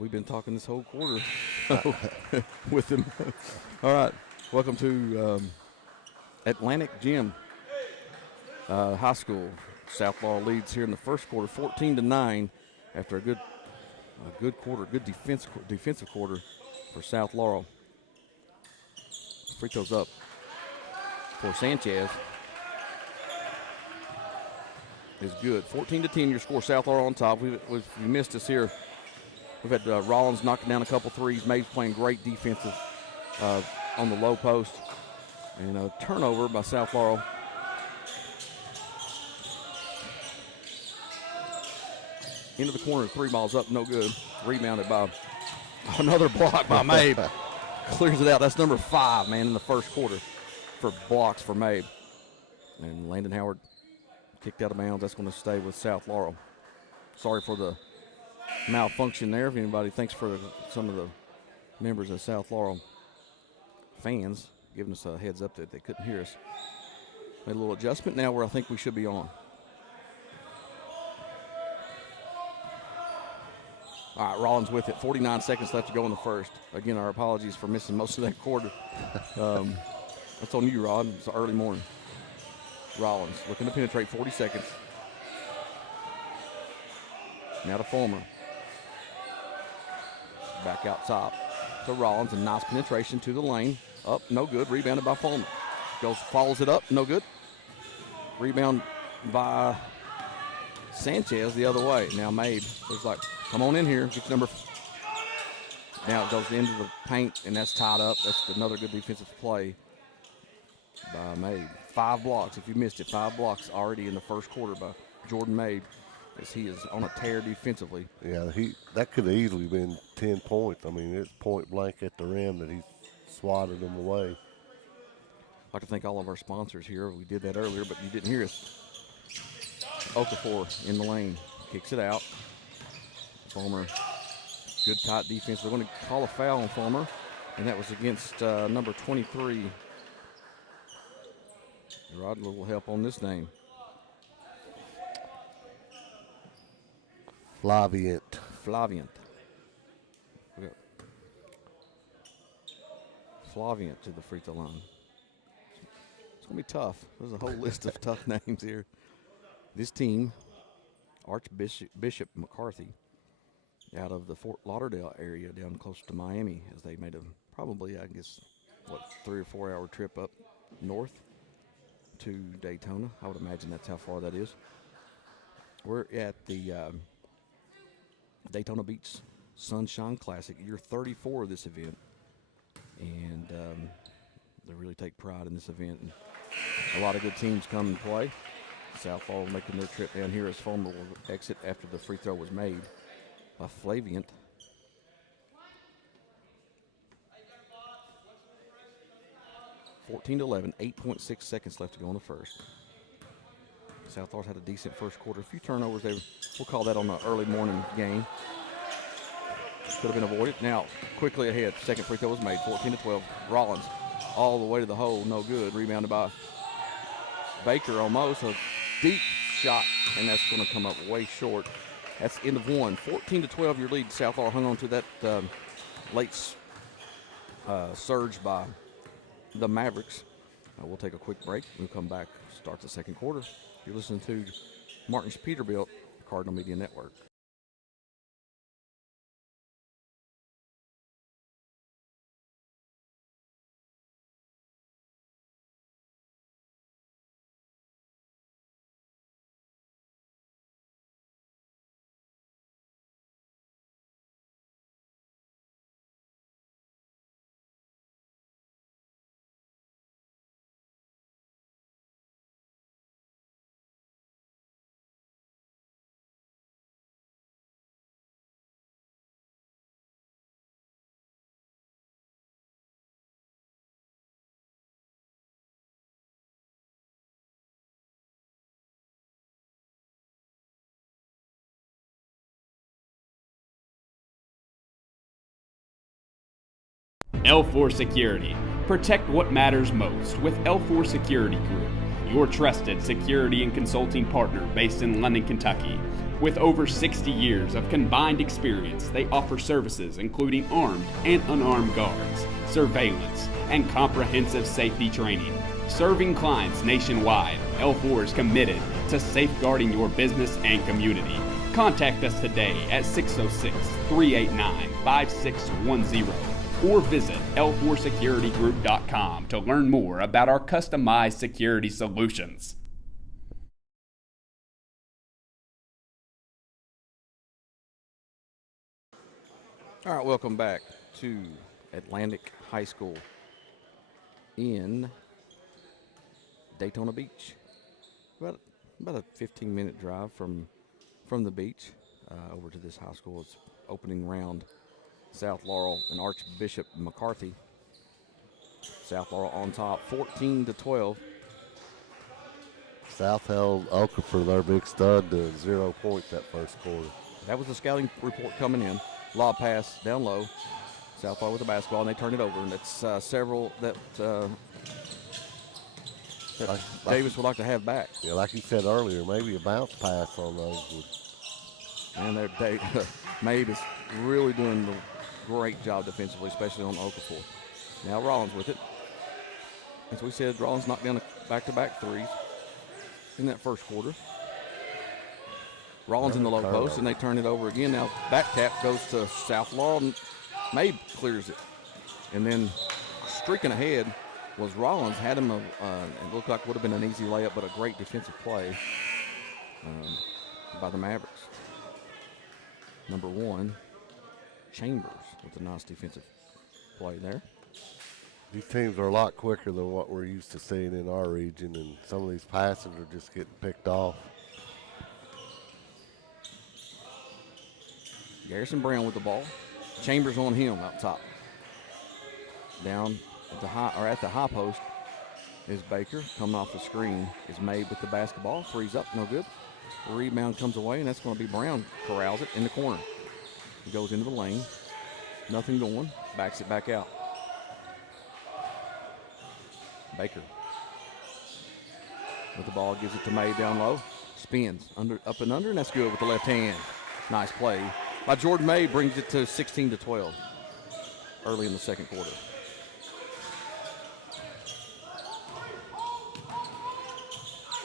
We've been talking this whole quarter with them. All right, welcome to Atlantic Gym High School. South Laurel leads here in the first quarter, 14-9, after a good quarter, good defensive quarter for South Laurel. Free throws up for Sanchez is good. 14-10 your score. South Laurel on top. We missed us here. We've had Rollins knocking down a couple threes. Mabe's playing great defensive on the low post. And a turnover by South Laurel. Into the corner, 3 balls up, no good. Rebounded by another block by Mabe. Clears it out. That's number 5, man, in the first quarter for blocks for Mabe. And Landon Howard kicked out of bounds. That's going to stay with South Laurel. Sorry for the malfunction there. If anybody thinks for some of the members of South Laurel fans giving us a heads up that they couldn't hear us. Made a little adjustment now where I think we should be on. All right, Rollins with it. 49 seconds left to go in the first. Again, our apologies for missing most of that quarter. That's on you, Rod. It's early morning. Rollins looking to penetrate, 40 seconds. Now to Fulmer. Back out top to Rollins. A nice penetration to the lane. Up, no good. Rebounded by Fulmer. Follows it up, no good. Rebound by Sanchez the other way. Now Mabe was like, come on in here, get your number. Now it goes into the paint, and that's tied up. That's another good defensive play by Mabe. 5 blocks, if you missed it, 5 blocks already in the first quarter by Jordan Mabe, as he is on a tear defensively. Yeah, that could have easily been 10 points. I mean, it's point blank at the rim that he swatted them away. I'd like to thank all of our sponsors here. We did that earlier, but you didn't hear us. Okafor in the lane, kicks it out. Fulmer, good tight defense. They're going to call a foul on Fulmer, and that was against number 23. Rod, a little help on this name. Flaviant. Flaviant to the free throw line. It's going to be tough. There's a whole list of tough names here. This team, Archbishop McCarthy, out of the Fort Lauderdale area down close to Miami, as they made probably, I guess, 3 or 4 hour trip up north to Daytona. I would imagine that's how far that is. We're at the Daytona Beach Sunshine Classic, year 34 of this event. And they really take pride in this event. And a lot of good teams come and play. South Laurel making their trip down here as Fulmer will exit after the free throw was made by Flaviant. (14-11), 8.6 seconds left to go in the first. South Laurel's had a decent first quarter. A few turnovers. We'll call that on the early morning game. Could have been avoided. Now, quickly ahead. Second free throw was made, 14-12. Rollins all the way to the hole, no good. Rebounded by Baker almost. A deep shot, and that's going to come up way short. That's end of one. 14-12 your lead. South Laurel hung on to that late surge by the Mavericks. We'll take a quick break. We'll come back, start the second quarter. You're listening to Martin's Peterbilt, Cardinal Media Network. L4 Security. Protect what matters most with L4 Security Group, your trusted security and consulting partner based in London, Kentucky. With over 60 years of combined experience, they offer services including armed and unarmed guards, surveillance, and comprehensive safety training. Serving clients nationwide, L4 is committed to safeguarding your business and community. Contact us today at 606-389-5610 or visit l4securitygroup.com to learn more about our customized security solutions. All right, welcome back to Atlantic High School in Daytona Beach. About a 15-minute drive from the beach over to this high school. It's opening round. South Laurel and Archbishop McCarthy. South Laurel on top, 14-12. South held Okafor, their big stud, to 0 points that first quarter. That was the scouting report coming in. Lob pass down low. South Laurel with the basketball, and they turn it over. And it's several that Davis would like to have back. Yeah, like you said earlier, maybe a bounce pass on those would. And Mabe is really doing a great job defensively, especially on Okafor. Now Rollins with it. As we said, Rollins knocked down back-to-back threes in that first quarter. Rollins in the low post, and they turn it over again. Now back tap goes to South Laurel, and Mabe clears it. And then streaking ahead was Rollins. Had him, it looked like would have been an easy layup, but a great defensive play by the Mavericks. Number 1, Chambers with a nice defensive play there. These teams are a lot quicker than what we're used to seeing in our region, and some of these passes are just getting picked off. Garrison Brown with the ball. Chambers on him up top. Down at the high post is Baker. Coming off the screen is Mabe with the basketball. Frees up, no good. The rebound comes away, and that's going to be Brown. Corrals it in the corner. He goes into the lane. Nothing going. Backs it back out. Baker with the ball, gives it to Mabe down low. Spins up and under, and that's good with the left hand. Nice play by Jordan Mabe, brings it to 16-12 early in the second quarter.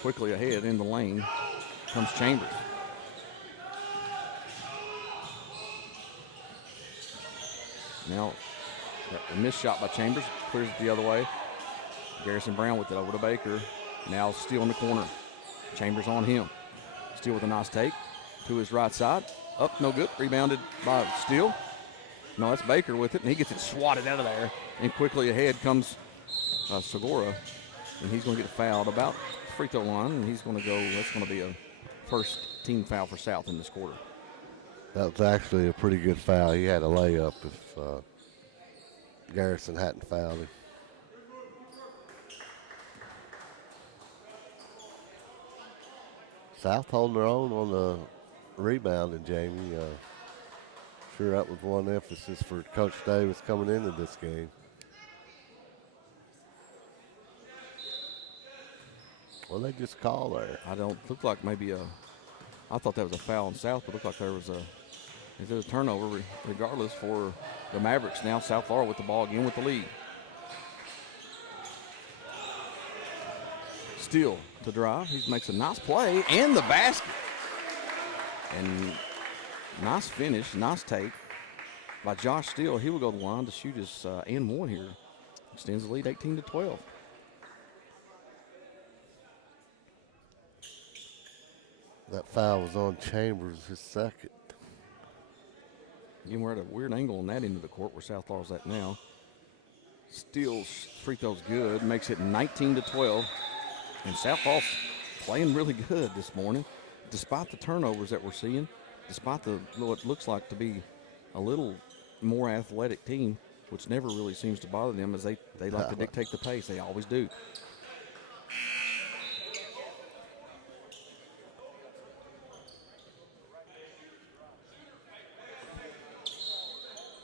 Quickly ahead in the lane comes Chambers. Now, a missed shot by Chambers, clears it the other way. Garrison Brown with it over to Baker. Now Steele in the corner. Chambers on him. Steele with a nice take to his right side. Up, no good. Rebounded by Steele. No, that's Baker with it, and he gets it swatted out of there. And quickly ahead comes Segura, and he's going to get fouled about free throw line, and he's going to go. That's going to be a first team foul for South in this quarter. That was actually a pretty good foul. He had a layup if Garrison hadn't fouled him. South holding their own on the rebounding, Jamie. Sure, that was one emphasis for Coach Davis coming into this game. Well, they just call there. I don't look like maybe I thought that was a foul on South, but looked like there was a turnover regardless for the Mavericks. Now South Laurel with the ball again with the lead. Steele to drive. He makes a nice play and the basket. And nice finish, nice take by Josh Steele. He will go to the line to shoot his and one here. Extends the lead 18-12. That foul was on Chambers, his second. Again, we're at a weird angle on that end of the court where South Laurel's at now. Steele's free throw's good, makes it 19-12. And South Laurel's playing really good this morning, despite the turnovers that we're seeing, despite what looks like to be a little more athletic team, which never really seems to bother them as they like to dictate the pace. They always do.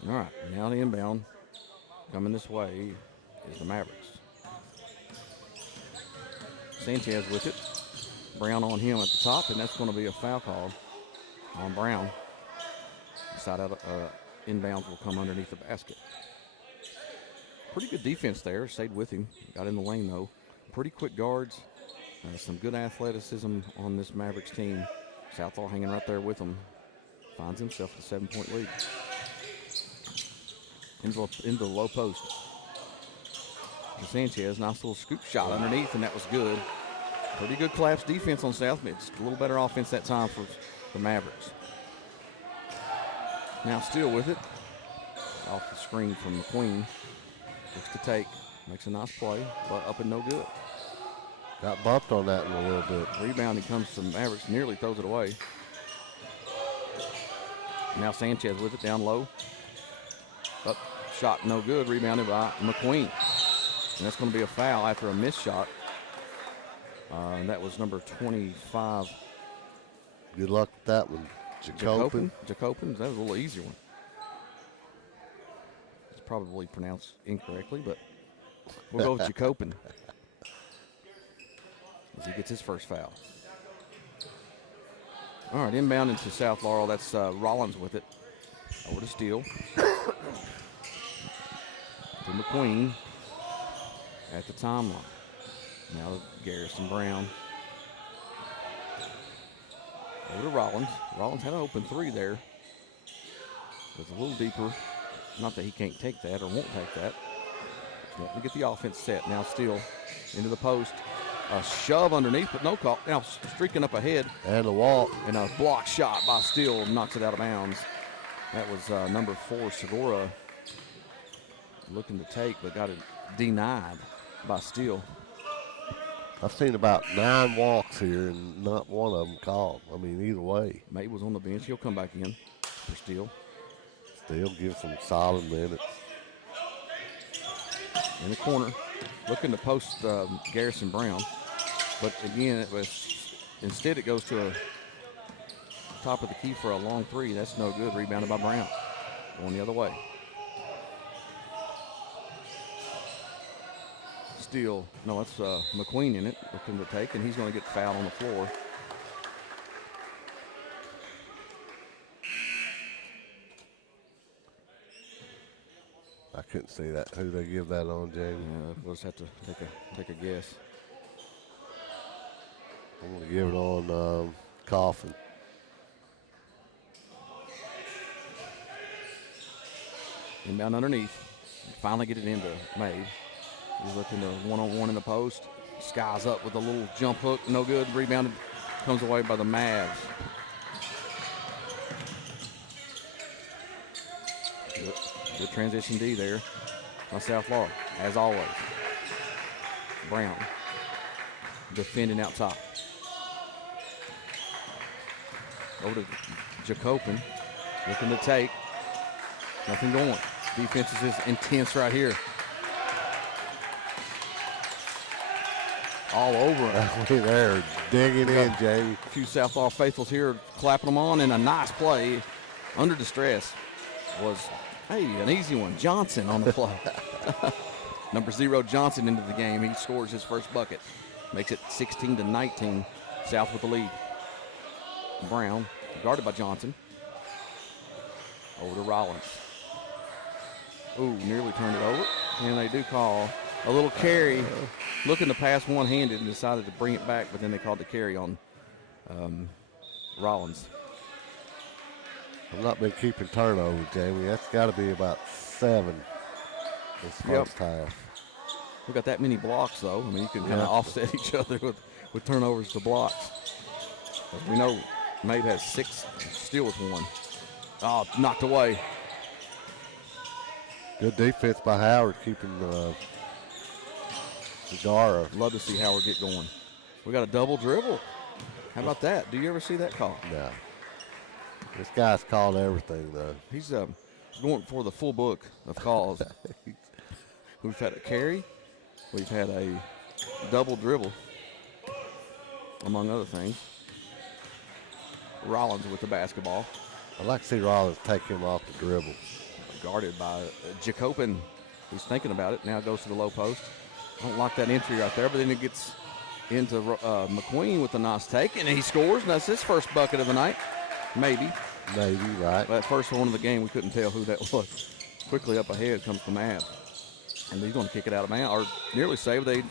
All right, now the inbound coming this way is the Mavericks. Sanchez with it. Brown on him at the top, and that's going to be a foul call. on Brown. Side out inbounds will come underneath the basket. Pretty good defense there. Stayed with him. Got in the lane, though. Pretty quick guards. Some good athleticism on this Mavericks team. Southall hanging right there with him. Finds himself a 7-point lead. Into the low post. And Sanchez, nice little scoop shot underneath, and that was good. Pretty good collapse defense on South Mid. Just a little better offense that time for the Mavericks. Now still with it. Off the screen from McQueen. Looks to take. Makes a nice play, but up and no good. Got bumped on that one a little bit. Rebounding comes from Mavericks, nearly throws it away. Now Sanchez with it down low. Up, shot no good, rebounded by McQueen. And that's going to be a foul after a missed shot. And that was number 25. Good luck with that one. Jacopin. Jacopin, that was a little easier one. It's probably pronounced incorrectly, but we'll go with Jacopin. As he gets his first foul. All right, inbound into South Laurel. That's Rollins with it. Over to Steele. To McQueen at the timeline. Now Garrison Brown. Over to Rollins. Rollins had an open three there. It's a little deeper. Not that he can't take that or won't take that. Just wanting to get the offense set. Now Steele into the post. A shove underneath, but no call. Now streaking up ahead. And a walk. And a block shot by Steele knocks it out of bounds. That was number 4, Segura, looking to take, but got it denied by Steele. I've seen about 9 walks here, and not one of them called. I mean, either way. May was on the bench. He'll come back in for Steele. Steele gives some solid minutes. In the corner, looking to post Garrison Brown. But again, instead it goes to a top of the key for a long three. That's no good. Rebounded by Brown. Going the other way. Steele, no, it's McQueen in it, looking to take, and he's going to get fouled on the floor. I couldn't see that. Who they give that on, Jamie? Yeah, we'll just have to take a guess. I'm going to give it on Coffin. Inbound underneath. Finally get it into May. He's looking to one-on-one in the post. Skies up with a little jump hook. No good. Rebounded. Comes away by the Mavs. Good transition D there by South Laurel, as always. Brown defending out top. Over to Jacopin, looking to take. Nothing going. Defense is intense right here. All over him. They're digging in, Jamie. A few South Laurel faithfuls here clapping them on, and a nice play under distress was, hey, an easy one. Johnson on the play. Number 0, Johnson into the game. He scores his first bucket. Makes it 16-19. South with the lead. Brown, guarded by Johnson. Over to Rollins. Ooh, nearly turned it over. And they do call a little carry. Looking to pass one-handed and decided to bring it back, but then they called the carry on Rollins. I've not been keeping turnovers, Jamie. That's got to be about 7 this first half. We got that many blocks, though. I mean, you can kind of offset each other with turnovers to blocks. As we know, Mabe has 6, Steele with 1. Oh, knocked away. Good defense by Howard, keeping Segura. Love to see Howard get going. We got a double dribble. How about that? Do you ever see that call? No. This guy's called everything, though. He's going for the full book of calls. We've had a carry. We've had a double dribble, among other things. Rollins with the basketball. I'd like to see Rollins take him off the dribble. Guarded by Jacopin, who's thinking about it. Now goes to the low post. I don't like that entry right there, but then it gets into McQueen with a nice take, and he scores, and that's his first bucket of the night. Maybe. Maybe, right. That first one of the game, we couldn't tell who that was. Quickly up ahead comes the Mavs. And he's going to kick it out of bounds, or nearly save. They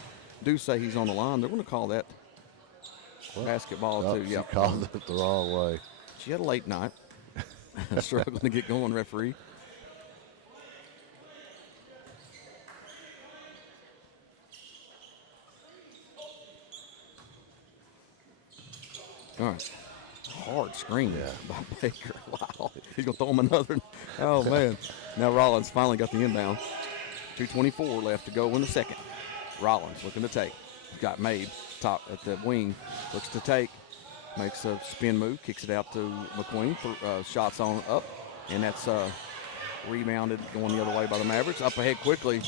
do say he's on the line. They're going to call that basketball, too. She Yep. called it the wrong way. She had a late night. Struggling to get going, referee. All right. Hard screen by Baker. Wow. He's going to throw him another. Oh, man. Now Rollins finally got the inbound. 2:24 left to go in the second. Rollins looking to take. Got made. Top at the wing. Looks to take. Makes a spin move. Kicks it out to McQueen for shots on up. And that's rebounded going the other way by the Mavericks. Up ahead quickly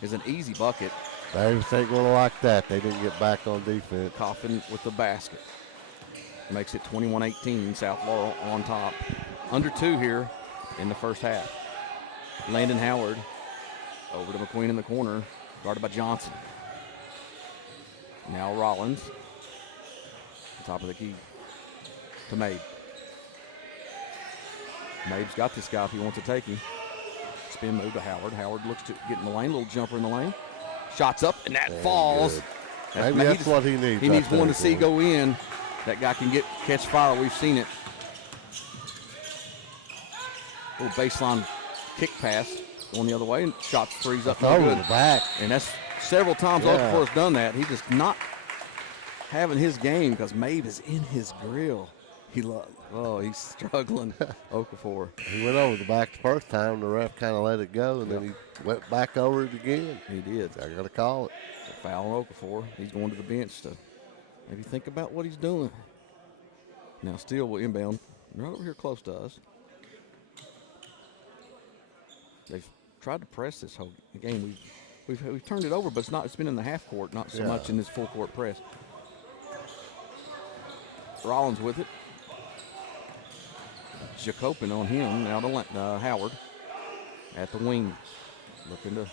is an easy bucket. Davis ain't going to like that. They didn't get back on defense. Coffin with the basket. Makes it 21-18. South Laurel on top. Under 2 here in the first half. Landon Howard over to McQueen in the corner. Guarded by Johnson. Now Rollins. Top of the key to Mabe. Mabe's got this guy if he wants to take him. Spin move to Howard. Howard looks to get in the lane. Little jumper in the lane. Shots up, and that falls. Maybe that's what he needs. He needs one to see go in. That guy can catch fire. We've seen it. Little baseline kick pass going the other way, and shots threes up. No good. The back. And that's several times Okafor's done that. He just not having his game because Mabe is in his grill. He's struggling. Okafor. He went over the back the first time. The ref kind of let it go, and then he went back over it again. He did. I got to call it. It's a foul on Okafor. He's going to the bench to maybe think about what he's doing. Now Steele will inbound right over here close to us. They've tried to press this whole game. We've turned it over, but it's been in the half court, not so much in this full court press. Rollins with it. Jacopin on him. Now to Howard at the wing. Looking to.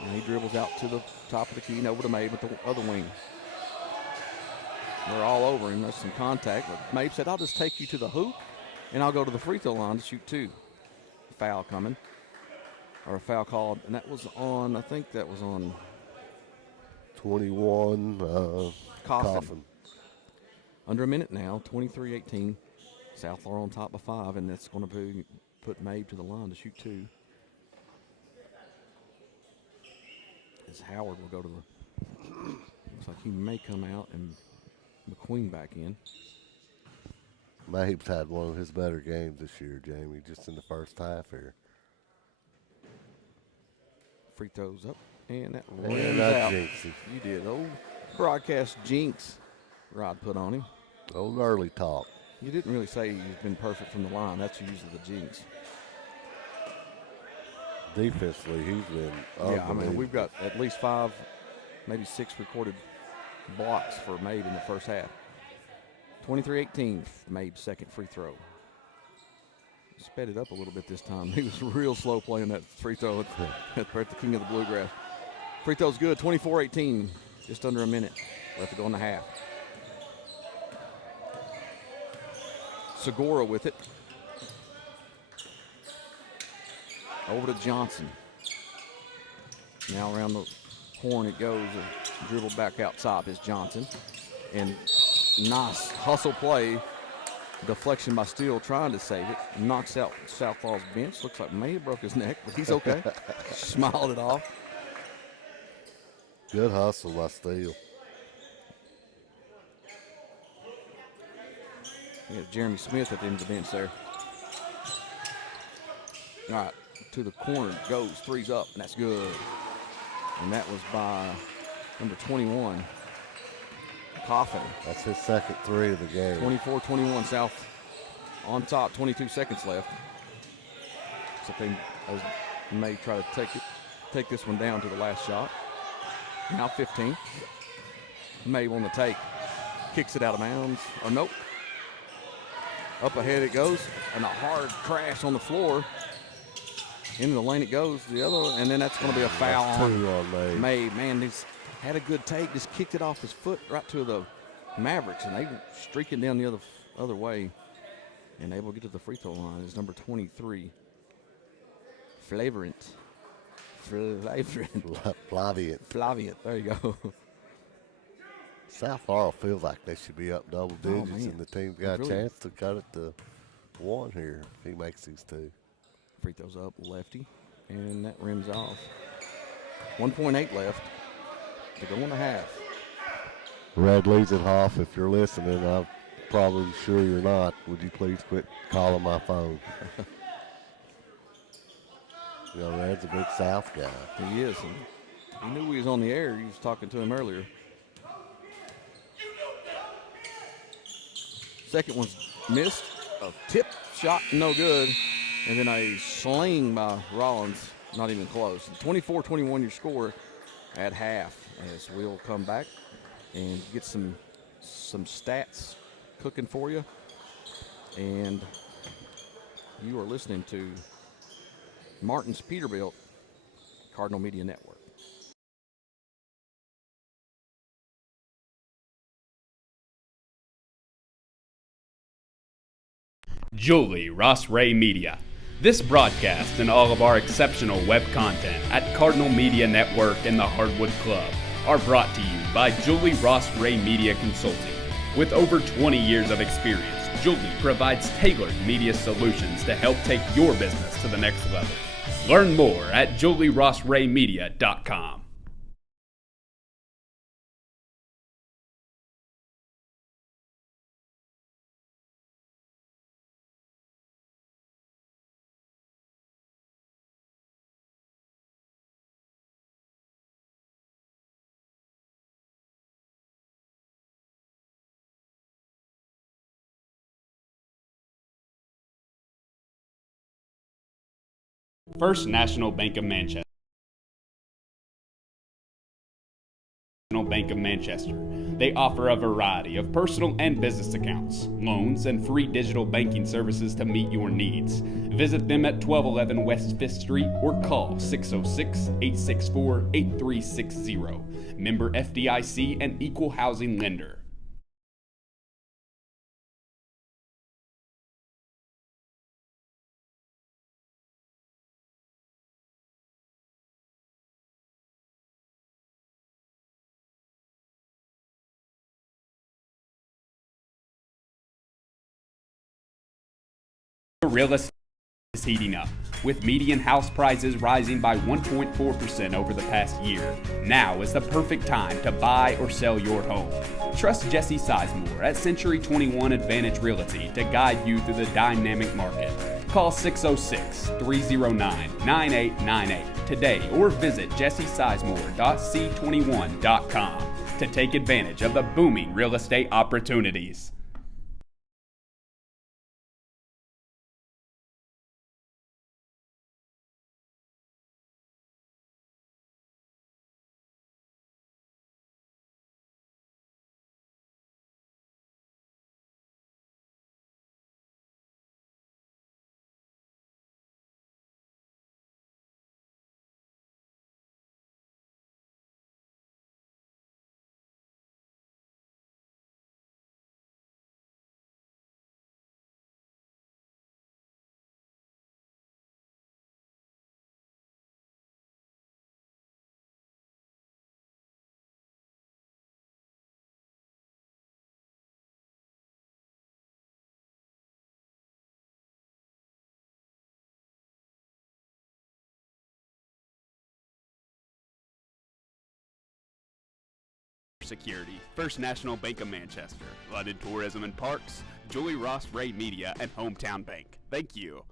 And he dribbles out to the top of the key and over to Mabe at the other wing. They're all over him. There's some contact. But Mabe said, I'll just take you to the hoop and I'll go to the free throw line to shoot 2. Foul coming. Or a foul called. And that was on, I think that was on 21. Coffin. Under a minute now, 23-18. South Laurel on top by 5, and that's going to put Mabe to the line to shoot 2. As Howard will go to the. Looks like he may come out and McQueen back in. Mabe's had one of his better games this year, Jamie, just in the first half here. Free throws up, and that rims out. Jinxie. You did. Old broadcast jinx Rod put on him. Old early talk. You didn't really say he's been perfect from the line. That's usually the jinx. Defensively, he's been Yeah, I mean, we've got at least 5, maybe 6 recorded blocks for Mabe in the first half. 23-18, Mabe's second free throw. Sped it up a little bit this time. He was real slow playing that free throw at the king of the bluegrass. Free throw's good, 24-18, just under a minute left to go in the half. Segura with it. Over to Johnson. Now around the horn it goes. Dribble back out top is Johnson. And nice hustle play. Deflection by Steele trying to save it. Knocks out South Laurel's bench. Looks like May broke his neck, but he's okay. Smiled it off. Good hustle by Steele. We have Jeremy Smith at the end of the bench there. All right, to the corner goes, threes up, and that's good. And that was by number 21, Coffin. That's his second 3 of the game. 24-21, South on top, 22 seconds left. So they may try to take this one down to the last shot. Now 15. May on the take. Kicks it out of bounds. Or nope. Up ahead it goes. And a hard crash on the floor. Into the lane it goes. The other, and then that's going to be a foul on May. Man, he's had a good take. Just kicked it off his foot right to the Mavericks. And they were streaking down the other other way and able to get to the free throw line is number 23, Flaviant. Flaviant. There you go. South Laurel feels like they should be up double digits, man. and the team's got Really- a chance to cut it to 1 here if he makes these 2. Free throws up, lefty, and that rims off. 1.8 left to go in the half. Red leads at half. If you're listening, I'm probably sure you're not. Would you please quit calling my phone? You know, Red's a big South guy. He is. And he knew he was on the air. He was talking to him earlier. Second one's missed. A tip shot, no good. And then a sling by Rollins, not even close. 24-21 your score at half, as we'll come back and get some stats cooking for you. And you are listening to Martin's Peterbilt Cardinal Media Network. Julie Ross Ray Media. This broadcast and all of our exceptional web content at Cardinal Media Network and the Hardwood Club are brought to you by Julie Ross Ray Media Consulting. With over 20 years of experience, Julie provides tailored media solutions to help take your business to the next level. Learn more at julierossraymedia.com. First National Bank of Manchester. Bank of Manchester. They offer a variety of personal and business accounts, loans, and free digital banking services to meet your needs. Visit them at 1211 West 5th Street or call 606-864-8360. Member FDIC and Equal Housing Lender. Real estate is heating up, with median house prices rising by 1.4% over the past year. Now is the perfect time to buy or sell your home. Trust Jesse Sizemore at Century 21 Advantage Realty to guide you through the dynamic market. Call 606-309-9898 today or visit jessesizemore.c21.com to take advantage of the booming real estate opportunities. Security, First National Bank of Manchester, London Tourism and Parks, Julie Ross Ray Media, and Hometown Bank. Thank you.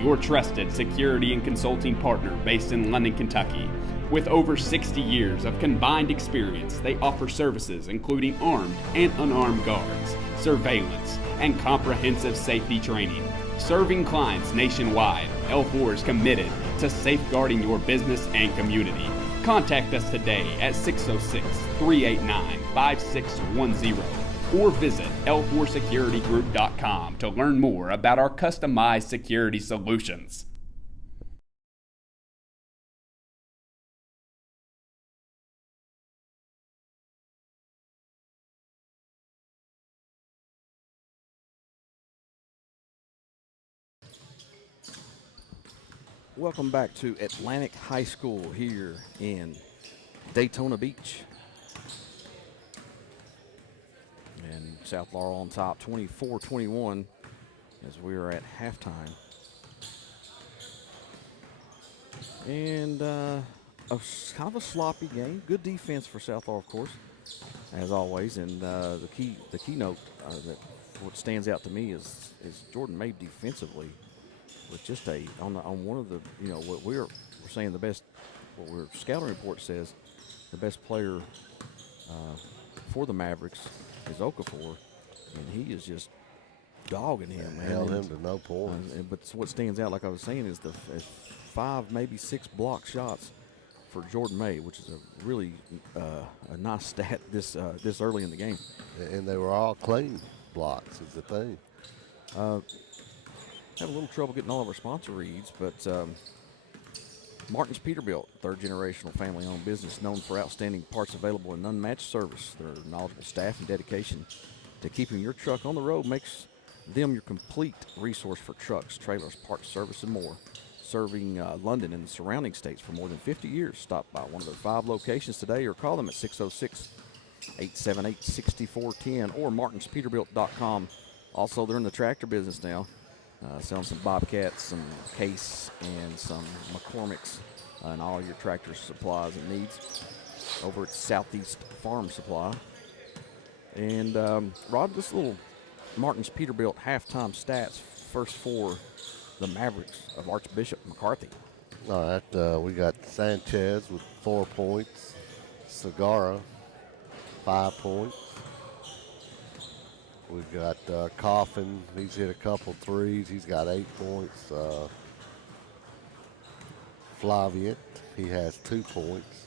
Your trusted security and consulting partner based in London, Kentucky. With over 60 years of combined experience, they offer services including armed and unarmed guards, surveillance, and comprehensive safety training. Serving clients nationwide, L4 is committed to safeguarding your business and community. Contact us today at 606-389-5610 or visit l4securitygroup.com to learn more about our customized security solutions. Welcome back to Atlantic High School here in Daytona Beach. And South Laurel on top, 24-21 as we are at halftime. And kind of a sloppy game. Good defense for South Laurel, of course, as always. And the keynote that what stands out to me is Jordan Mabe defensively. With just on one of the, what we're saying what our scouting report says, the best player for the Mavericks is Okafor, and he is just dogging him. Held him to no points. But what stands out, like I was saying, is the 5, maybe 6 block shots for Jordan Mabe, which is a really a nice stat this early in the game. And they were all clean blocks is the thing. Had a little trouble getting all of our sponsor reads, but Martin's Peterbilt, third-generational family-owned business known for outstanding parts available and unmatched service. Their knowledgeable staff and dedication to keeping your truck on the road makes them your complete resource for trucks, trailers, parts, service, and more. Serving London and the surrounding states for more than 50 years. Stop by one of their 5 locations today or call them at 606-878-6410 or martinspeterbilt.com. Also, they're in the tractor business now. Selling some Bobcats, some Case, and some McCormick's, and all your tractor supplies and needs over at Southeast Farm Supply. And Rod, this little Martin's Peterbilt halftime stats, first for the Mavericks of Archbishop McCarthy. All right, we got Sanchez with 4 points, Segura 5 points. We've got Coffin. He's hit a couple threes. He's got 8 points. Flaviant, he has 2 points.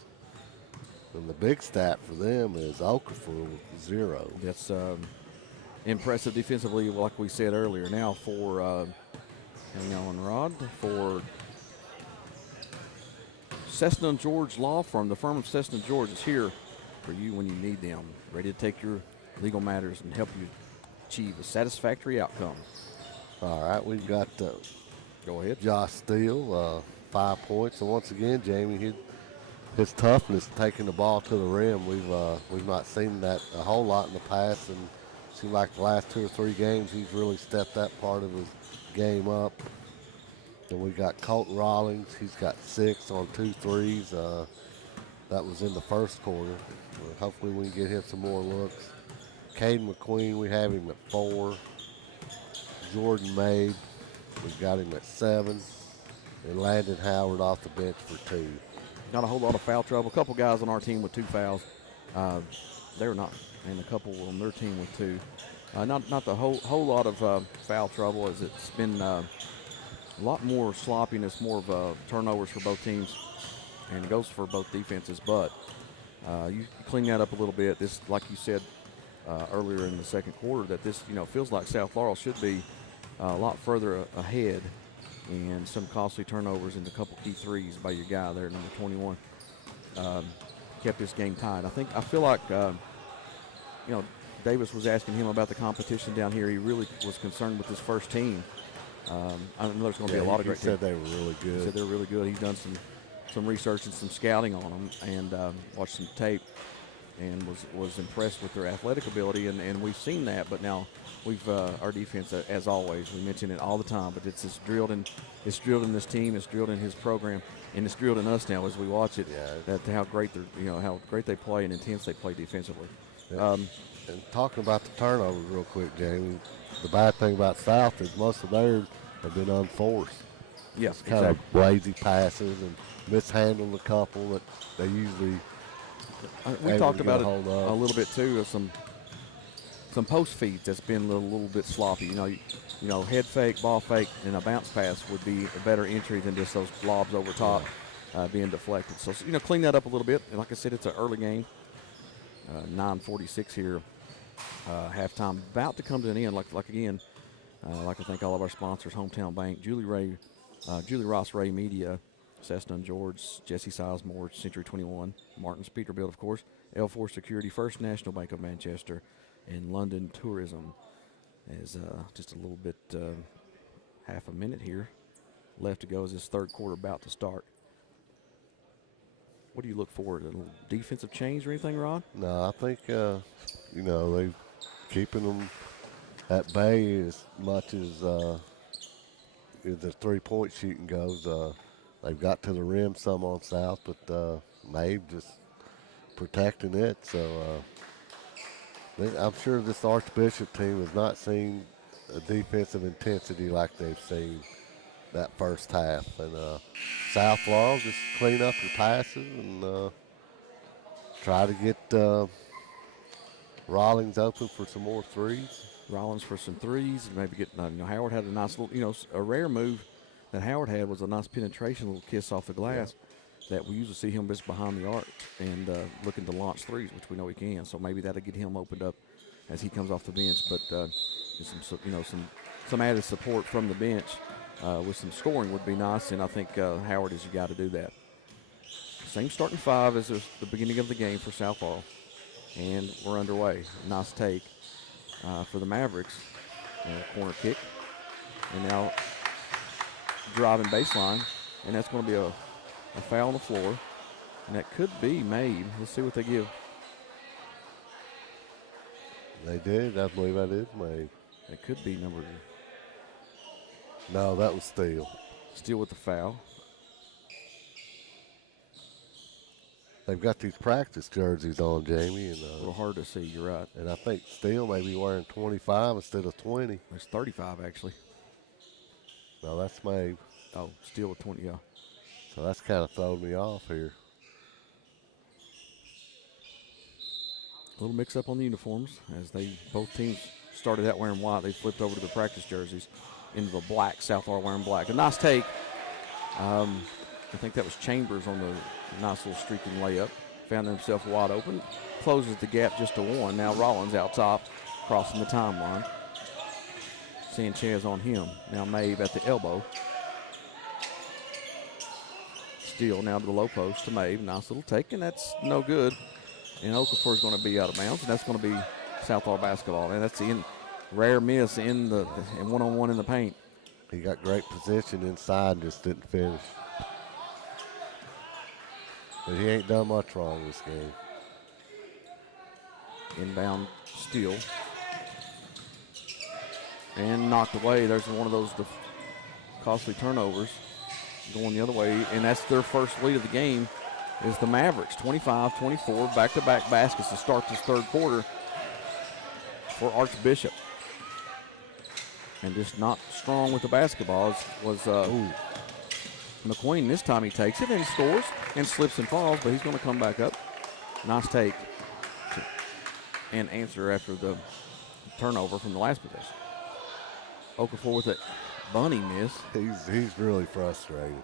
And the big stat for them is Okafor with 0. That's impressive defensively, like we said earlier. Now for, hang on, Rod, for Cessna & George Law Firm. The firm of Cessna & George is here for you when you need them, ready to take your legal matters and help you achieve a satisfactory outcome. All right, we've got Go ahead. Josh Steele, 5 points. And once again, Jamie, his toughness taking the ball to the rim. We've not seen that a whole lot in the past, and it seems like the last 2 or 3 games he's really stepped that part of his game up. And we got Colton Rawlings. He's got 6 on 2 threes. That was in the first quarter. Hopefully we can get him some more looks. Caden McQueen, we have him at 4. Jordan Mabe, we've got him at 7. And Landon Howard off the bench for 2. Not a whole lot of foul trouble. A couple guys on our team with 2 fouls. They're not, and a couple on their team with 2. Not the whole lot of foul trouble, as it's been a lot more sloppiness, more of turnovers for both teams, and it goes for both defenses. But you clean that up a little bit. This, like you said earlier in the second quarter, that this feels like South Laurel should be a lot further ahead, and some costly turnovers and a couple key threes by your guy there, number 21, kept this game tied. I feel like Davis was asking him about the competition down here. He really was concerned with his first team. I know there's going to be a lot of great teams. He said they were really good. He said they're really good. He's done some research and some scouting on them, and watched some tape, and was impressed with their athletic ability, and we've seen that. But now we've our defense, as always, we mention it all the time, but it's drilled in this team, it's drilled in his program, and it's drilled in us now as we watch it. Yeah. That how great how great they play and intense they play defensively. Yeah. And talking about the turnovers real quick, Jamie, the bad thing about South is most of theirs have been unforced. Yes, Kind of lazy passes and mishandled a couple that they usually we talked about it hold up. a little bit too, of some post feeds that's been a little bit sloppy. You know, head fake, ball fake, and a bounce pass would be a better entry than just those lobs over top being deflected. So, you know, clean that up a little bit. And like I said, it's an early game. 9:46 here. Halftime about to come to an end. Like again, like I thank all of our sponsors: Hometown Bank, Julie Ross Ray Media, Cessna and George, Jesse Sizemore, Century 21, Martin's Peterbilt, of course, L4 Security, First National Bank of Manchester, and London Tourism. As just a little bit, half a minute here left to go as this third quarter about to start. What do you look for? A little defensive change or anything, Rod? No, I think, you know, they keeping them at bay as much as the three-point shooting goes. They've got to the rim some on South, but Mabe just protecting it. So I'm sure this Archbishop team has not seen a defensive intensity like they've seen that first half. And South Laurel just clean up your passes and try to get Rawlings open for some more threes. Rollins for some threes, maybe get, you know, Howard had a nice little, you know, a rare move that Howard had was a nice penetration, little kiss off the glass that we usually see him just behind the arc and looking to launch threes, which we know he can. So maybe that'll get him opened up as he comes off the bench. But just some added support from the bench with some scoring would be nice, and I think Howard is your guy to do that. Same starting five as the beginning of the game for South Laurel, and we're underway. Nice take for the Mavericks. Corner kick, and now driving baseline, and that's going to be a foul on the floor, and that could be Mabe. Let's see what they give. They did. I believe that is Mabe. It could be number. No, that was Steele. Steele with the foul. They've got these practice jerseys on, Jamie, and A little hard to see. You're right. and I think Steele may be wearing 25 instead of 20. It's 35 actually. No, that's Mabe. Oh, Steele with 20. Yeah. So that's kind of throwing me off here. A little mix up on the uniforms as both teams started out wearing white. They flipped over to the practice jerseys into the black. South Laurel wearing black. A nice take. I think that was Chambers on the nice little streaking layup. Found himself wide open. Closes the gap just to one. Now Rollins out top, crossing the timeline. Sanchez on him. Now Mabe at the elbow. Steele now to the low post to Mabe. Nice little take, and that's no good. And Okafor is going to be out of bounds, and that's going to be South Laurel basketball. And that's the rare miss in one-on-one in the paint. He got great position inside, just didn't finish. But he ain't done much wrong this game. Inbound Steele. And knocked away. There's one of those costly turnovers going the other way. And that's their first lead of the game is the Mavericks. 25-24, back-to-back baskets to start this third quarter for Archbishop. And just not strong with the basketball was McQueen. This time he takes it and he scores and slips and falls, but he's going to come back up. Nice take and answer after the turnover from the last possession. Okafor with a bunny miss. He's really frustrated.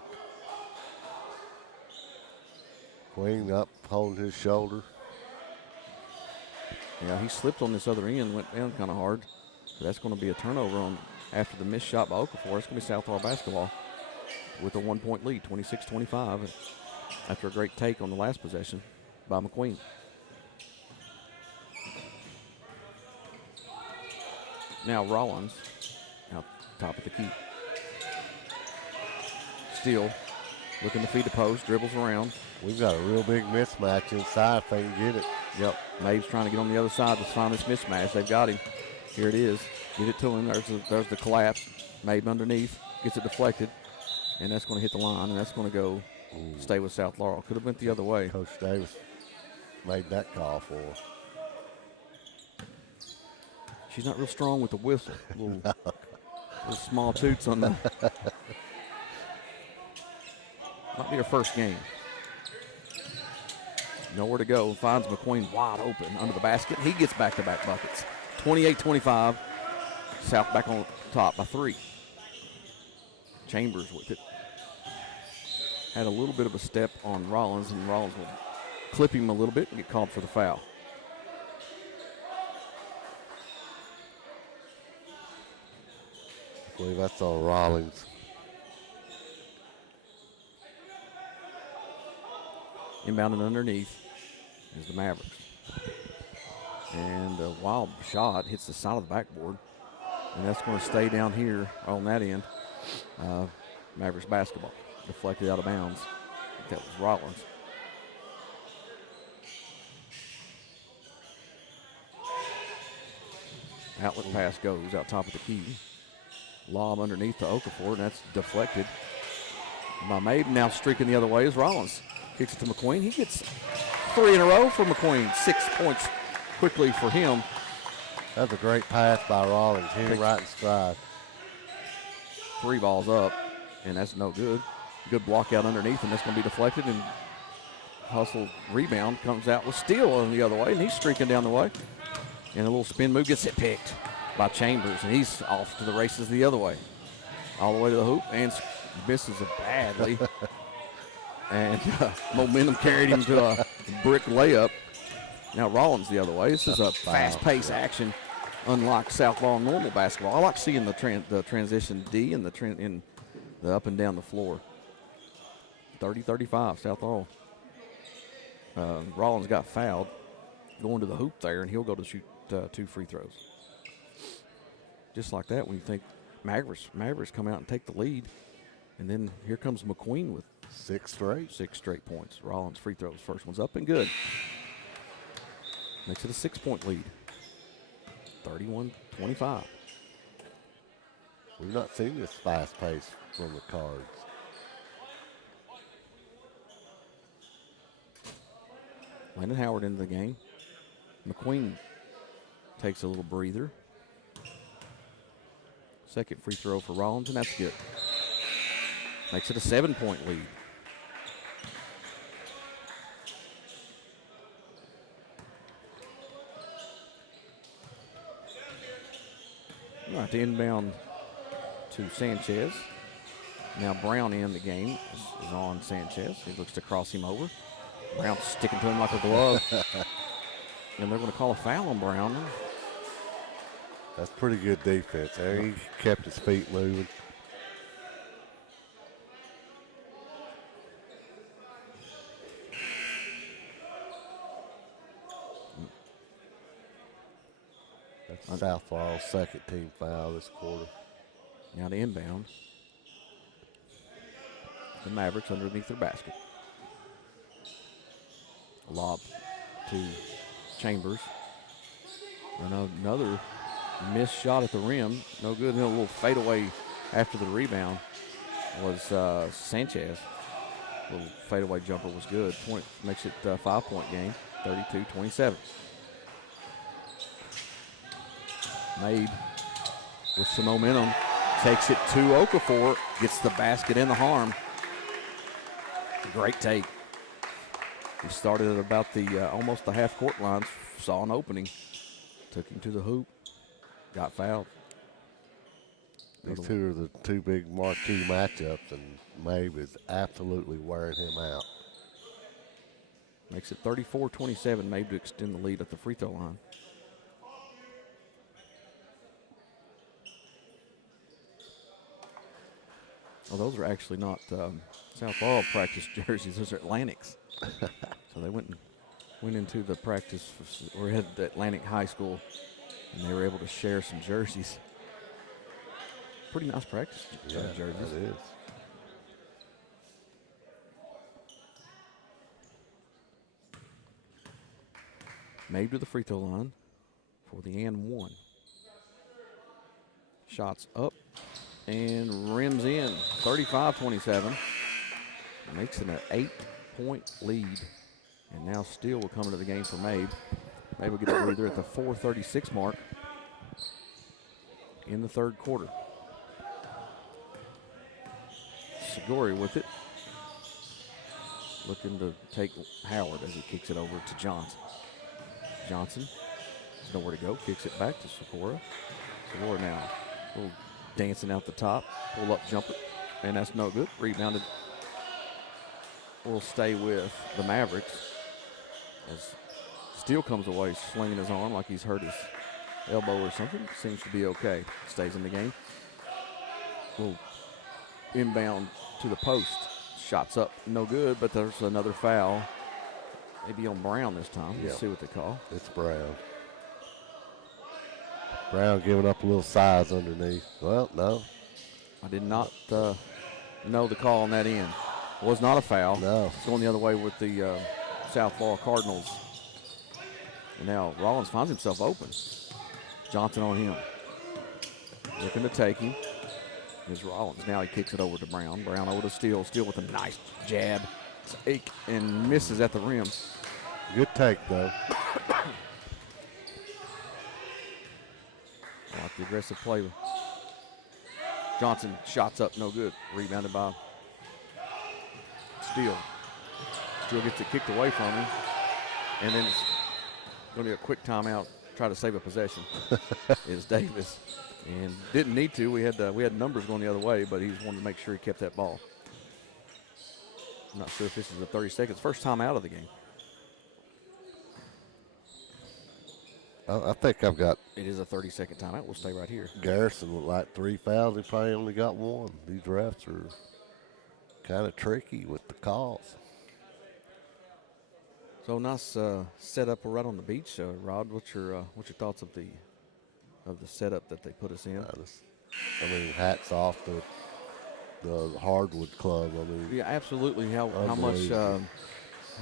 Queen up, holding his shoulder. Yeah, he slipped on this other end, went down kind of hard. So that's going to be a turnover after the missed shot by Okafor. It's going to be South Laurel basketball with a 1-point lead, 26-25, after a great take on the last possession by McQueen. Now Rollins out top of the key. Steele looking to feed the post, dribbles around. We've got a real big mismatch inside if they can get it. Yep, Maeve's trying to get on the other side to find this mismatch. They've got him. Here it is. Get it to him. There's the collapse. Maeve underneath, gets it deflected, and that's going to hit the line, and that's going to go stay with South Laurel. Could have went the other way. Coach Davis made that call for her. She's not real strong with the whistle. Little small toots on the. Might be her first game. Nowhere to go. Finds McQueen wide open under the basket. He gets back-to-back buckets. 28-25. South back on top by 3. Chambers with it. Had a little bit of a step on Rollins, and Rollins will clip him a little bit and get called for the foul. I believe that's on Rollins. Inbounding underneath is the Mavericks. And a wild shot hits the side of the backboard. And that's going to stay down here on that end. Mavericks basketball. Deflected out of bounds. I think that was Rollins. Outlet pass goes out top of the key. Lob underneath to Okafor, and that's deflected by Mabe. Now streaking the other way is Rollins. Kicks it to McQueen. He gets 3 in a row for McQueen. 6 points quickly for him. That's a great pass by Rollins. Hit him right in stride. 3 balls up, and that's no good. Good block out underneath, and that's going to be deflected. And hustle rebound comes out with steal on the other way, and he's streaking down the way. And a little spin move gets it picked by Chambers, and he's off to the races the other way. All the way to the hoop, and misses it badly. And momentum carried him to a brick layup. Now Rollins the other way. This is a fast-paced action, unlike Southpaw normal basketball. I like seeing the transition D and in the up and down the floor. 30-35, Southpaw. Rollins got fouled going to the hoop there, and he'll go to shoot 2 free throws. Just like that, when you think Mavericks come out and take the lead, and then here comes McQueen with 6 straight. 6 straight points. Rollins free throws. First one's up and good. Makes it a 6-point lead. 31-25. We've not seen this fast pace from the Cards. Landon Howard into the game. McQueen takes a little breather. Second free throw for Rollins, and that's good. Makes it a 7-point lead. All right, the inbound to Sanchez. Now Brown in the game is on Sanchez. He looks to cross him over. Brown sticking to him like a glove. And they're going to call a foul on Brown. That's pretty good defense. There he kept his feet moving. That's Southpaw's second team foul this quarter. Now the inbound. The Mavericks underneath their basket. A lob to Chambers. And another missed shot at the rim. No good. And a little fadeaway after the rebound was Sanchez. A little fadeaway jumper was good. Makes it a 5-point game. 32-27. Mabe with some momentum. Takes it to Okafor. Gets the basket and the harm. Great take. He started at about the almost the half-court line. Saw an opening. Took him to the hoop. Got fouled. These two are the two big marquee matchups, and Mabe is absolutely wearing him out. Makes it 34-27. Mabe to extend the lead at the free throw line. Well, those are actually not Southpaw practice jerseys. Those are Atlantic's. So they went into the practice. We had the Atlantic High School, and they were able to share some jerseys. Pretty nice practice jerseys. That is. Mabe to the free throw line for the and one. Shots up and rims in. 35-27. Makes it an 8-point lead. And now Steele will come into the game for Mabe. Mabe will get a breather at the 4:36 mark in the third quarter. Seguri with it. Looking to take Howard as he kicks it over to Johnson. Johnson nowhere to go. Kicks it back to Socorro. Socorro now a little dancing out the top. Pull up jumper. And that's no good. Rebounded. Will stay with the Mavericks. As Steele comes away slinging his arm like he's hurt his elbow or something. Seems to be okay. Stays in the game. Little inbound to the post. Shots up. No good, but there's another foul. Maybe on Brown this time. Let's see what they call. It's Brown. Brown giving up a little size underneath. Well, no. I did not know the call on that end. Was not a foul. No. It's going the other way with the South Laurel Cardinals. And now Rollins finds himself open. Johnson on him. Looking to take him. Here's Rollins. Now he kicks it over to Brown. Brown over to Steele. Steele with a nice jab. Take and misses at the rim. Good take, though. I like the aggressive play. Johnson shots up, no good. Rebounded by Steele. Steele gets it kicked away from him. And then it's going to be a quick timeout. Try to save a possession. Is Davis. And didn't need to. We had numbers going the other way, but he just wanted to make sure he kept that ball. I'm not sure if this is the 30 seconds. First time out of the game. I think I've got It is a 30-second timeout. We'll stay right here. Garrison with like 3 fouls. He probably only got 1. These refs are kind of tricky with the calls. So nice setup right on the beach, Rod. What's your thoughts of the setup that they put us in? I mean, hats off to the Hardwood Club. I mean, Yeah, absolutely. How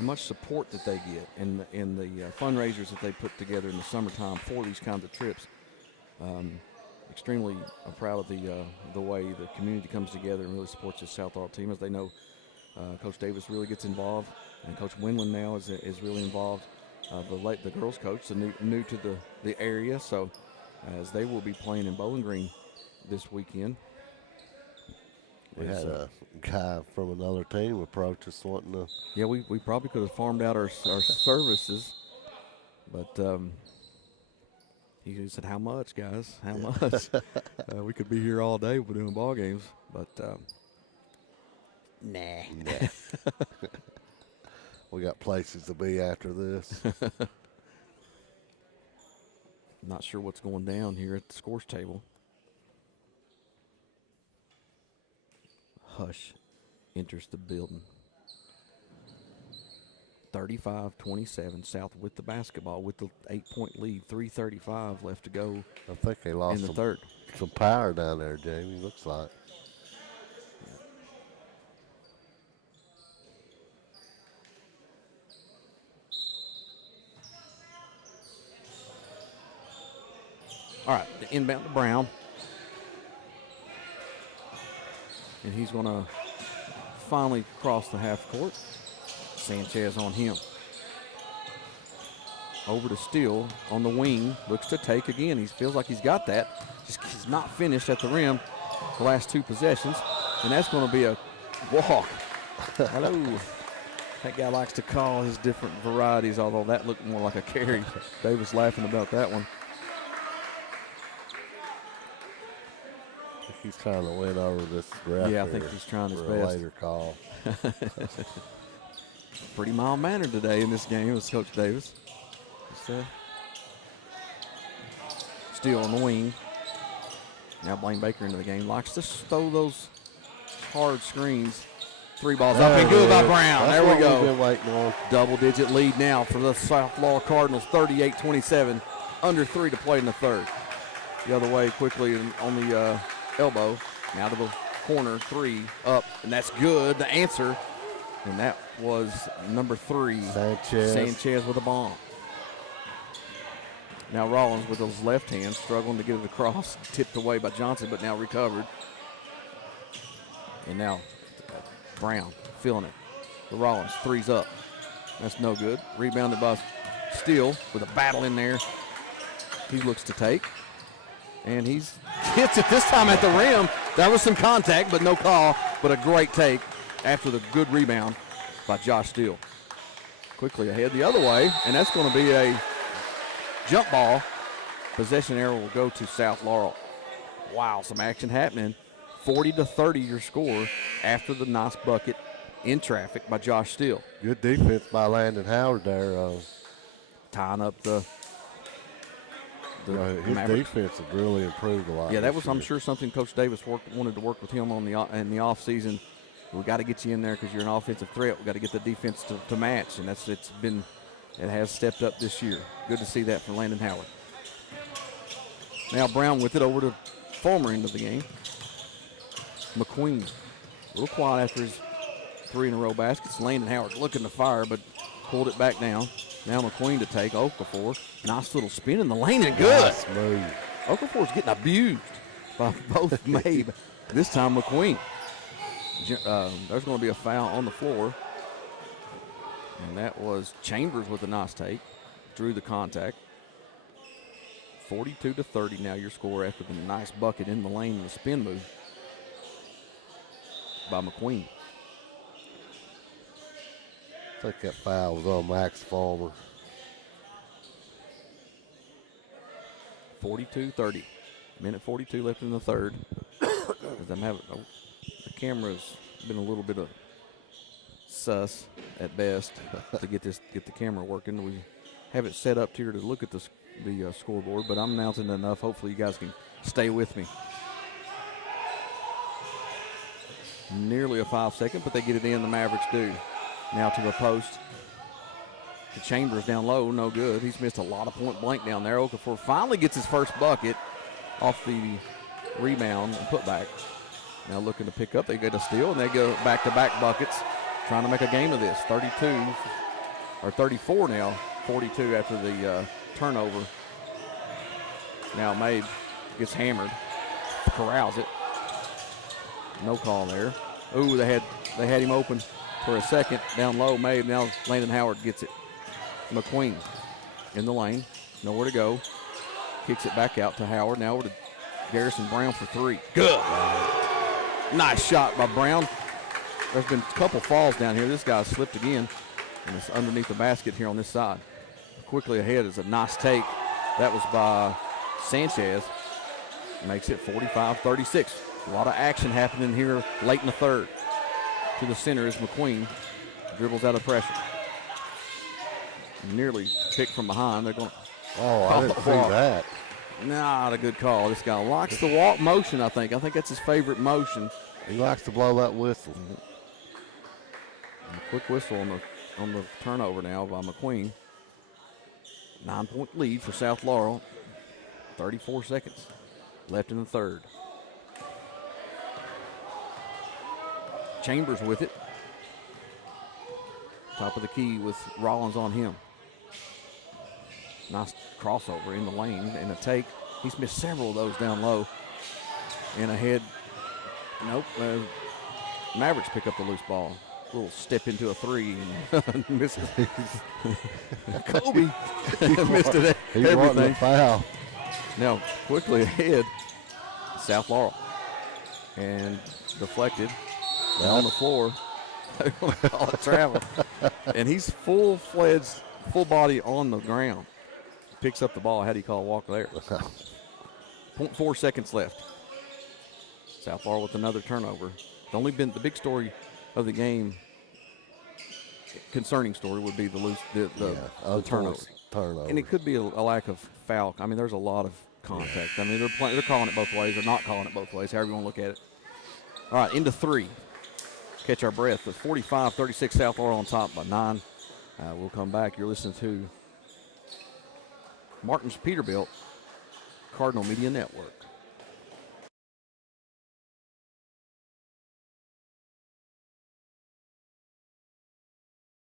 much support that they get in the fundraisers that they put together in the summertime for these kinds of trips. Extremely proud of the way the community comes together and really supports this South Laurel team. As they know, Coach Davis really gets involved, and Coach Winland now is really involved. The girls coach, new to the area, so as they will be playing in Bowling Green this weekend. we had a guy from another team approach us wanting to. Yeah, we probably could have farmed out our services, but he said, "How much, guys? How much? We could be here all day doing ball games, but nah." We got places to be after this. Not sure what's going down here at the scores table. Hush enters the building. 35-27, South with the basketball with the 8-point lead. 3:35 left to go. I think they lost in the third. Some power down there, Jamie. Looks like. All right, the inbound to Brown. And he's going to finally cross the half court. Sanchez on him. Over to Steele on the wing. Looks to take again. He feels like he's got that. Just he's not finished at the rim the last 2 possessions. And that's going to be a walk. Hello. That guy likes to call his different varieties, although that looked more like a carry. Davis laughing about that one. He's trying to win over this ref. Yeah, I think he's trying his for best. A later call. Pretty mild-mannered today in this game was Coach Davis. Steele on the wing. Now Blaine Baker into the game. Likes to throw those hard screens. 3 balls up and good by Brown. That's there we what go. we've been waiting on. Double-digit lead now for the South Laurel Cardinals. 38-27. Under 3 to play in the third. The other way quickly on the elbow. Now to the corner. 3 up, and that's good. The answer, and that was number 3. Sanchez with a bomb. Now Rollins with his left hand struggling to get it across. Tipped away by Johnson, but now recovered. And now Brown feeling it. The Rollins 3's up. That's no good. Rebounded by Steele with a battle in there. He looks to take. And he's hits it this time at the rim. There was some contact, but no call. But a great take after the good rebound by Josh Steele. Quickly ahead the other way, and that's going to be a jump ball Possession arrow will go to South Laurel. Wow, some action happening. 40-30 your score after the nice bucket in traffic by Josh Steele. Good defense by Landon Howard there. Tying up the his Mavericks. defense has really improved a lot. Yeah, that was, this year. I'm sure, something Coach Davis wanted to work with him on in the offseason. We got to get you in there because you're an offensive threat. We got to get the defense to match, and it has stepped up this year. Good to see that from Landon Howard. Now Brown with it over to former end of the game. McQueen, a little quiet after his 3-in-a-row baskets. Landon Howard looking to fire, but pulled it back down. Now McQueen to take Okafor. Nice little spin in the lane and good. Nice move. Okafor's getting abused by both Mabe. This time McQueen. There's going to be a foul on the floor. And that was Chambers with a nice take. Drew the contact. 42-30 now your score after the nice bucket in the lane and the spin move by McQueen. I think that foul was on Max Farmer. 42-30. Minute 42 left in the third. The camera's been a little bit of sus at best to get the camera working. We have it set up here to look at the scoreboard, but I'm announcing enough. Hopefully you guys can stay with me. Nearly a 5-second, but they get it in. The Mavericks do. Now to the post. The Chambers down low, no good. He's missed a lot of point blank down there. Okafor finally gets his first bucket off the rebound and putback. Now looking to pick up. They get a steal, and they go back-to-back buckets, trying to make a game of this. 34 now, 42 after the turnover. Now Mabe gets hammered, corrals it. No call there. Ooh, they had him open for a second. Down low, Mabe. Now Landon Howard gets it. McQueen in the lane, nowhere to go. Kicks it back out to Howard. Now over to Garrison Brown for three. Good. Nice shot by Brown. There's been a couple falls down here. This guy slipped again, and it's underneath the basket here on this side. Quickly ahead is a nice take. That was by Sanchez. Makes it 45-36. A lot of action happening here late in the third. To the center is McQueen. Dribbles out of pressure. Nearly picked from behind. They're going. Oh, I didn't see that. Not a good call. This guy likes the walk motion, I think. I think that's his favorite motion. He likes to blow that whistle. A quick whistle on the turnover now by McQueen. 9-point lead for South Laurel. 34 seconds left in the third. Chambers with it. Top of the key with Rollins on him. Nice crossover in the lane and a take. He's missed several of those down low. And ahead. Nope. Mavericks pick up the loose ball. A little step into a three and misses. Kobe missed it. He wanted a foul. Now quickly ahead. South Laurel. And deflected. On the floor. They're going to call it travel. And he's full-fledged, full body on the ground. Picks up the ball. How do you call a walk there? 0.4 seconds left. South Laurel with another turnover. It's only been the big story of the game, concerning story, would be the turnover. And it could be a lack of foul. I mean, there's a lot of contact. I mean, they're calling it both ways or not calling it both ways, however you want to look at it. All right, into three. Catch our breath with 45-36 South Laurel on top by 9. We'll come back. You're listening to Martin's Peterbilt Cardinal Media Network.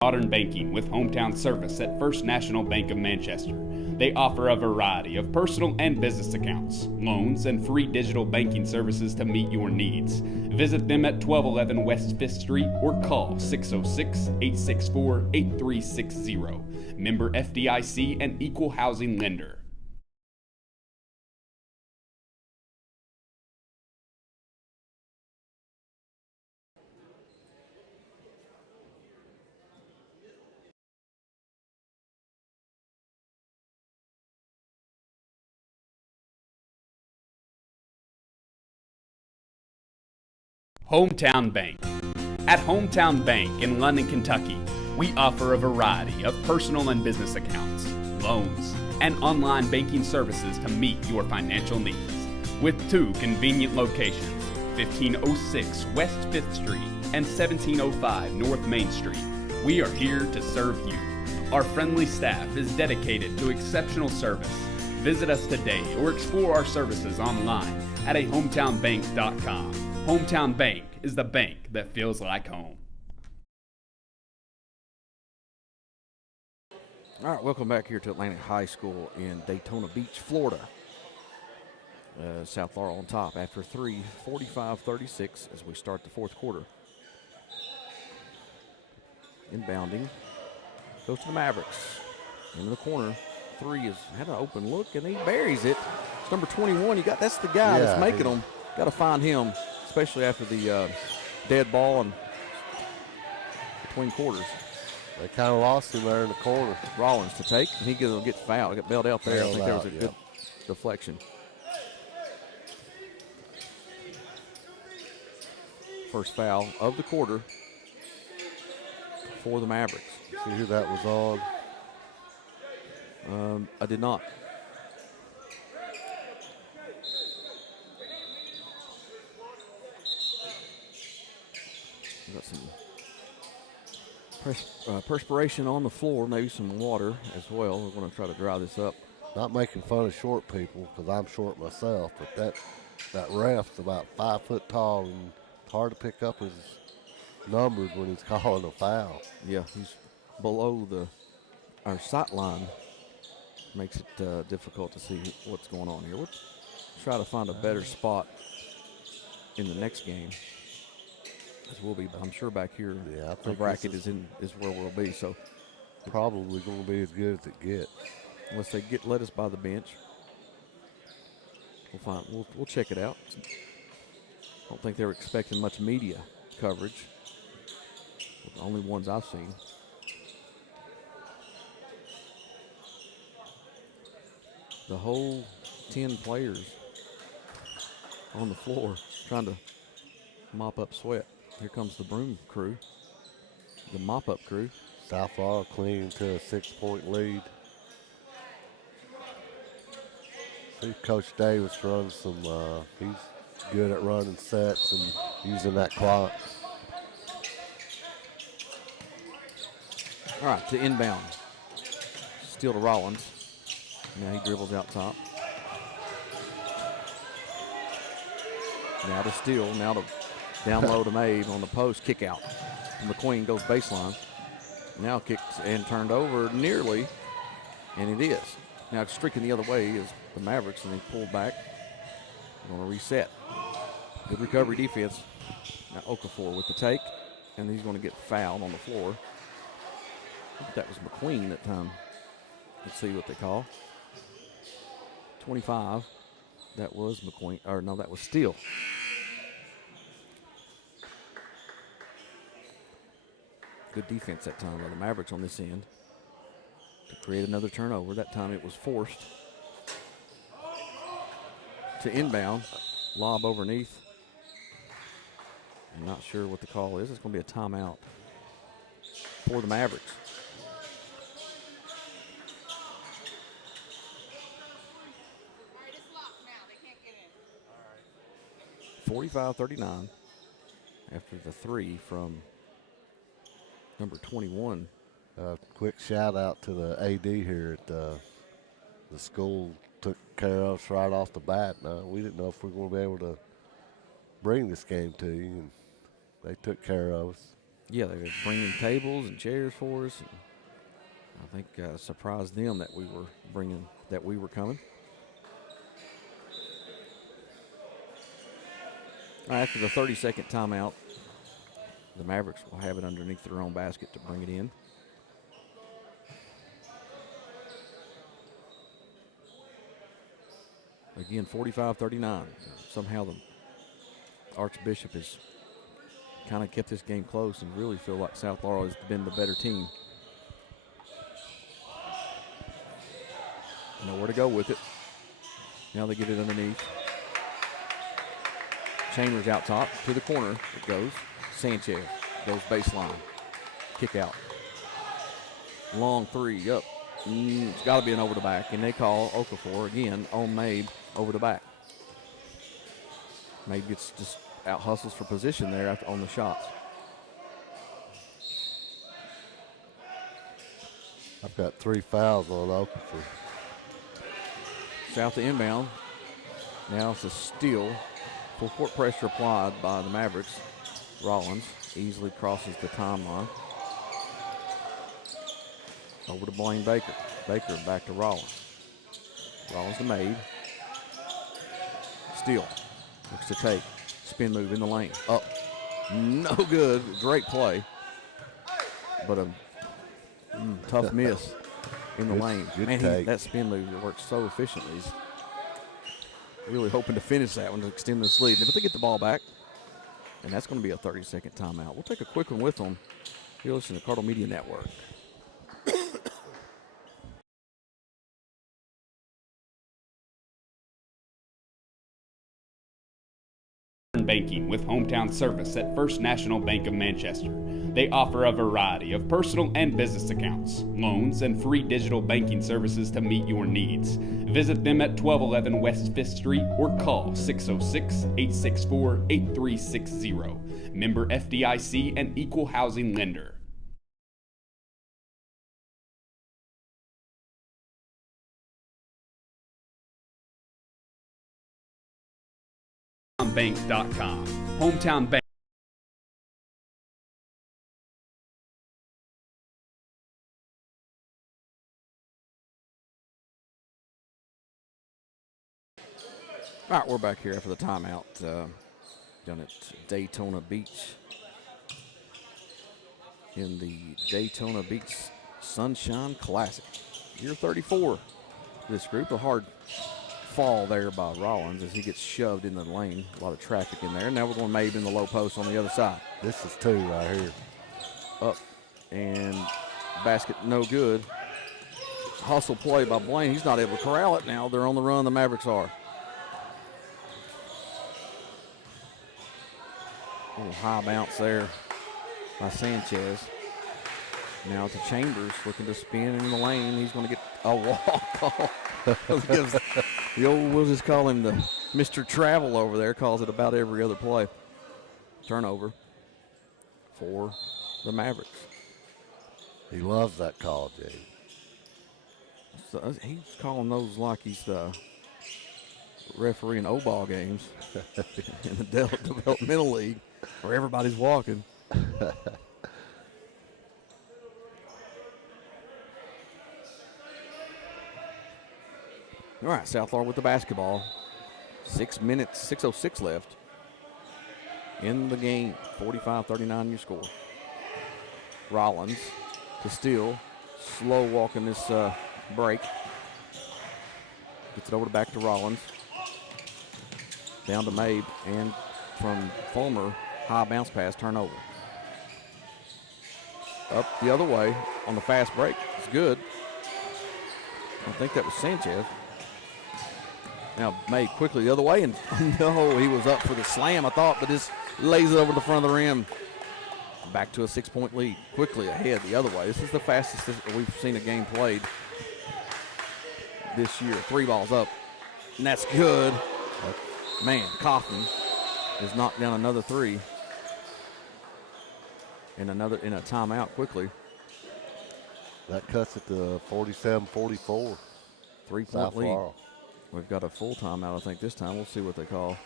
Modern banking with hometown service at First National Bank of Manchester. They offer a variety of personal and business accounts, loans, and free digital banking services to meet your needs. Visit them at 1211 West 5th Street or call 606-864-8360. Member FDIC and Equal Housing Lender. Hometown Bank. At Hometown Bank in London, Kentucky, we offer a variety of personal and business accounts, loans, and online banking services to meet your financial needs. With 2 convenient locations, 1506 West 5th Street and 1705 North Main Street, we are here to serve you. Our friendly staff is dedicated to exceptional service. Visit us today or explore our services online at ahometownbank.com. Hometown Bank is the bank that feels like home. All right, welcome back here to Atlantic High School in Daytona Beach, Florida. South Laurel on top after 3, 45-36 as we start the fourth quarter. Inbounding, goes to the Mavericks. Into the corner, 3 has had an open look, and he buries it. It's number 21. That's the guy that's making them. Got to find him, especially after the dead ball and between quarters. They kind of lost him there in the corner. Rollins to take, and he gets fouled. Got bailed out there. I think there was a good deflection. First foul of the quarter for the Mavericks. See who that was on? I did not. Got some perspiration on the floor, maybe some water as well. We're going to try to dry this up. Not making fun of short people, because I'm short myself, but that ref's about 5 foot tall, and it's hard to pick up his numbers when he's calling a foul. Yeah, he's below our sight line. Makes it difficult to see what's going on here. We'll try to find a better spot in the next game. As we'll be, I'm sure, back here. Yeah, I think the bracket is where we'll be. So probably going to be as good as it gets. Unless they let us by the bench, we'll check it out. I don't think they were expecting much media coverage. The only ones I've seen. The whole 10 players on the floor trying to mop up sweat. Here comes the broom crew, the mop-up crew. South Laurel clinging to a 6-point lead. See, Coach Davis runs some, he's good at running sets and using that clock. All right, to inbound. Steal to Rollins. Now he dribbles out top. Now to steal, now to down low to Maeve on the post, kick out. McQueen goes baseline. Now kicks and turned over nearly, and it is. Now it's streaking the other way is the Mavericks, and they pulled back. Going to reset. Good recovery defense. Now Okafor with the take, and he's going to get fouled on the floor. I think that was McQueen that time. Let's see what they call. 25. That was McQueen, or no, that was Steele. Good defense that time by the Mavericks on this end to create another turnover. That time it was forced to inbound. Lob underneath. I'm not sure what the call is. It's going to be a timeout for the Mavericks. All right, 45-39 after the 3 from number 21. Quick shout out to the AD here at the school. Took care of us right off the bat. We didn't know if we were going to be able to bring this game to you, and they took care of us. Yeah, they were bringing tables and chairs for us. I think surprised them that we were coming. All right, after the 30-second timeout, the Mavericks will have it underneath their own basket to bring it in. Again, 45-39. Somehow the Archbishop has kind of kept this game close and really feel like South Laurel has been the better team. Nowhere to go with it. Now they get it underneath. Chambers out top to the corner. It goes. Sanchez goes baseline. Kick out. Long three up. It's got to be an over the back. And they call Okafor again on Mabe over the back. Mabe gets just out hustles for position there after on the shots. I've got 3 fouls on Okafor. South to inbound. Now it's a steal. Full court pressure applied by the Mavericks. Rollins easily crosses the timeline. Over to Blaine Baker. Baker back to Rollins. Rollins to Mabe. Steal. Looks to take. Spin move in the lane. Up. No good. Great play. But a tough miss in the lane. Good Man, take. that spin move works so efficiently. He's really hoping to finish that one to extend this lead. But they get the ball back, and that's going to be a 30-second timeout. We'll take a quick one with them. You're listening to Cardinal Media Network. Banking with hometown service at First National Bank of Manchester. They offer a variety of personal and business accounts, loans, and free digital banking services to meet your needs. Visit them at 1211 West 5th Street or call 606-864-8360. Member FDIC and Equal Housing Lender. Bank.com. Hometown Bank. All right, we're back here after the timeout down at Daytona Beach in the Daytona Beach Sunshine Classic. Year 34. This group, a hard fall there by Rollins as he gets shoved in the lane. A lot of traffic in there. Now we're going Mabe in the low post on the other side. This is 2 right here. Up and basket no good. Hustle play by Blaine. He's not able to corral it now. They're on the run. The Mavericks are. A little high bounce there by Sanchez. Now to Chambers looking to spin in the lane. He's going to get a walk call. We'll just call him the Mr. Travel over there. Calls it about every other play. Turnover for the Mavericks. He loves that call, Jay. So he's calling those like he's the referee in O-ball games in the developmental league where everybody's walking. All right, South Laurel with the basketball. 6 minutes, 6:06 left in the game. 45-39 your score. Rollins to steal. Slow walking this break. Gets it over to back to Rollins. Down to Mabe, and from Fulmer, high bounce pass, turnover. Up the other way on the fast break. It's good. I think that was Sanchez. Now Mabe quickly the other way, and no, he was up for the slam, I thought, but just lays it over the front of the rim. Back to a 6-point lead. Quickly ahead the other way. This is the fastest we've seen a game played this year. 3 balls up, and that's good. Man, Kaufman has knocked down another 3. And in a timeout quickly. That cuts it to 47-44. 3-point lead. We've got a full timeout, I think, this time. We'll see what they call.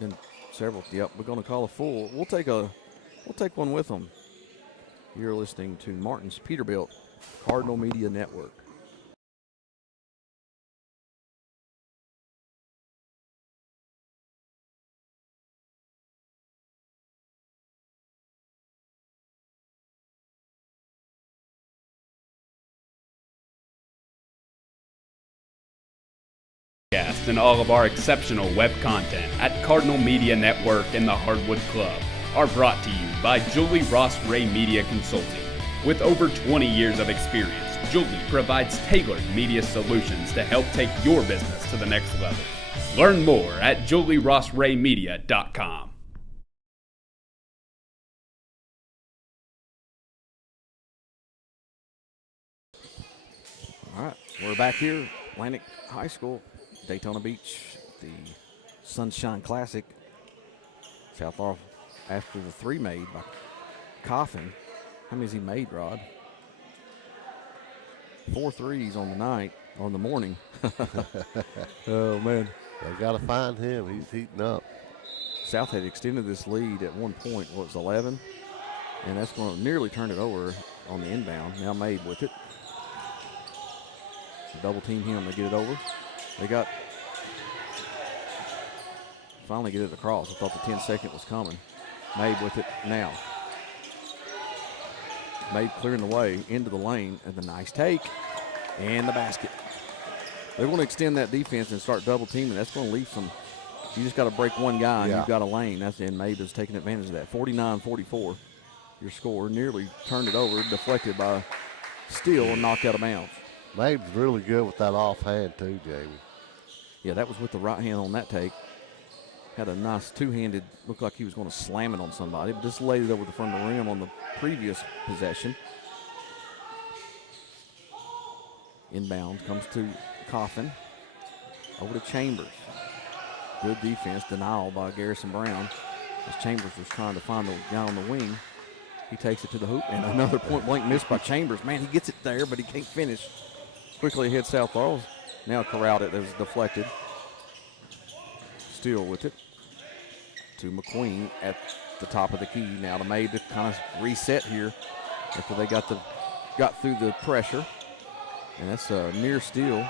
Been several. Yep, we're going to call a full. We'll take one with them. You're listening to Martin's Peterbilt Cardinal Media Network. And all of our exceptional web content at Cardinal Media Network and the Hardwood Club are brought to you by Julie Ross Ray Media Consulting. With over 20 years of experience, Julie provides tailored media solutions to help take your business to the next level. Learn more at julierossraymedia.com. All right, we're back here, Atlantic High School, Daytona Beach, the Sunshine Classic. South Laurel after the three made by Coffin. How many has he made, Rod? 4 threes on the night, on the morning. Oh, man. They got to find him. He's heating up. South had extended this lead at one point, what was 11? And that's going to nearly turn it over on the inbound. Now Mabe with it. Double team him to get it over. They got, finally get it across. I thought the 10-second was coming. Mabe with it now. Mabe clearing the way into the lane, and the nice take, and the basket. They want to extend that defense and start double teaming. That's going to leave some. You just got to break one guy, and you've got a lane. That's and Mabe is taking advantage of that. 49-44, your score. Nearly turned it over, deflected by Steele, and knocked out of bounds. Mabe's really good with that offhand too, Jamie. Yeah, that was with the right hand on that take. Had a nice two-handed, looked like he was going to slam it on somebody, but just laid it over the front of the rim on the previous possession. Inbound comes to Coffin. Over to Chambers. Good defense, denial by Garrison Brown. As Chambers was trying to find the guy on the wing. He takes it to the hoop, and another point-blank miss by Chambers. Man, he gets it there, but he can't finish. Quickly ahead South Laurel. Now corralled it. It was deflected. Steele with it to McQueen at the top of the key. Now to Mabe to kind of reset here after they got through the pressure. And that's a near steal.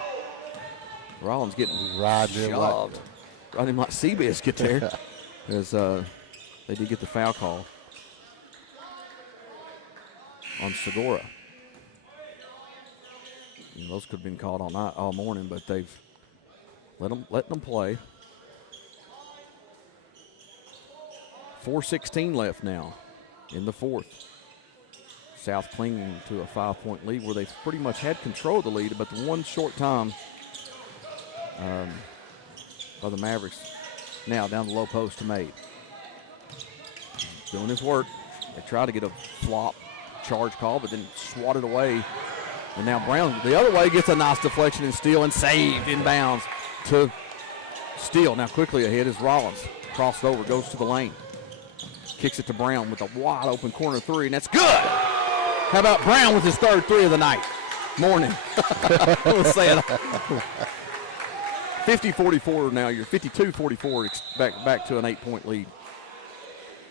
Rollins getting shoved. Riding him like Seabiscuit there. As they did get the foul call on Segura. You know, those could have been called all morning, but they've let them play. 4:16 left now in the fourth. South clinging to a 5-point lead where they've pretty much had control of the lead, but the one short time by the Mavericks. Now down the low post to Mabe. Doing his work. They try to get a flop charge call, but then swatted away. And now Brown the other way gets a nice deflection and steal and saved inbounds to Steele. Now quickly ahead is Rollins. Crossed over, goes to the lane. Kicks it to Brown with a wide open corner three, and that's good. How about Brown with his third three of the night? Morning. We'll say it. 50-44 now. You're 52-44 back to an 8-point lead.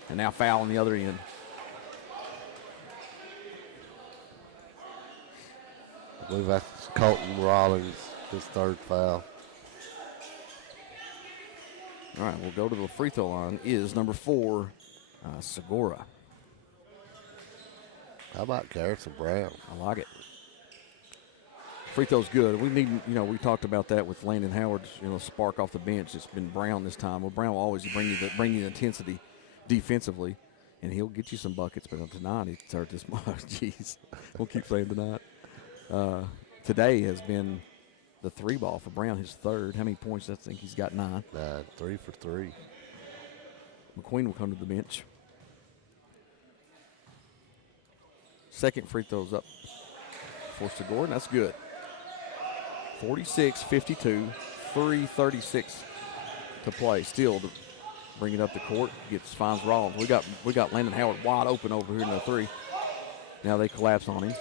And now foul on the other end. I believe that's Colton Rollins, his third foul. All right, we'll go to the free throw line. Is number 4, Segura. How about Garrison Brown? I like it. Free throw's good. We need, we talked about that with Landon Howard's, spark off the bench. It's been Brown this time. Well, Brown will always bring you the intensity defensively, and he'll get you some buckets. But tonight, he started this much. Jeez, we'll keep saying tonight. Today has been the three ball for Brown, his third. How many points? I think he's got 9. 3 for 3. McQueen will come to the bench. Second free throw's up for Segura, and that's good. 46-52, 3:36 to play. Still to bring it up the court, finds Rollins. We got Landon Howard wide open over here in the 3. Now they collapse on him.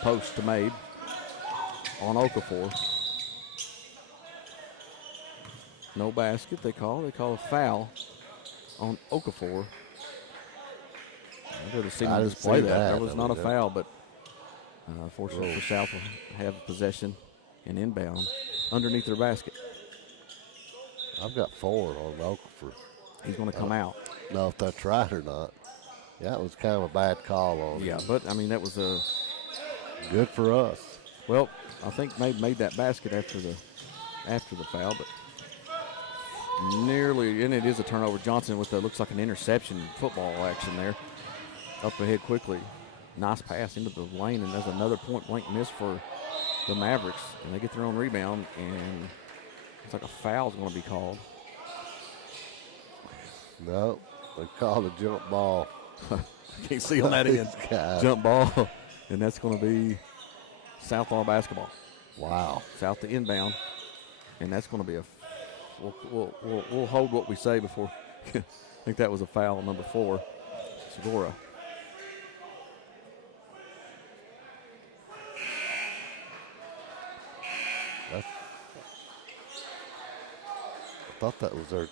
Post to Mabe on Okafor. No basket. They call a foul on Okafor. I would have seen him display that. That was not a foul, but fortunately for South will have possession and inbound underneath their basket. I've got 4 on Okafor. He's going to come out. Know if that's right or not. Yeah, it was kind of a bad call on him. Yeah, but I mean that was a good for us. Well, I think made that basket after the foul, but nearly, and it is a turnover. Johnson with looks like an interception football action there. Up ahead quickly. Nice pass into the lane, and there's another point-blank miss for the Mavericks. And they get their own rebound, and Looks like a foul's going to be called. No, they called a jump ball. Can't see on that end. God. Jump ball. And that's going to be South Laurel basketball. Wow. South to inbound. And that's going to be a we'll hold what we say before. I think that was a foul, number 4, Segura. I thought that was their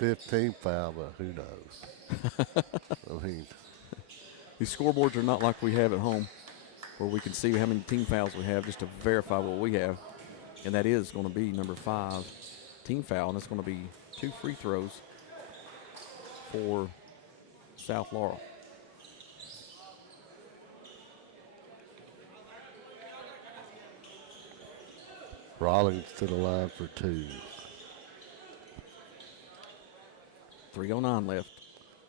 15th foul, but who knows? I mean, these scoreboards are not like we have at home, where we can see how many team fouls we have just to verify what we have. And that is going to be number 5, team foul, and it's going to be 2 free throws for South Laurel. Rawlings to the line for 2. 3:09 left.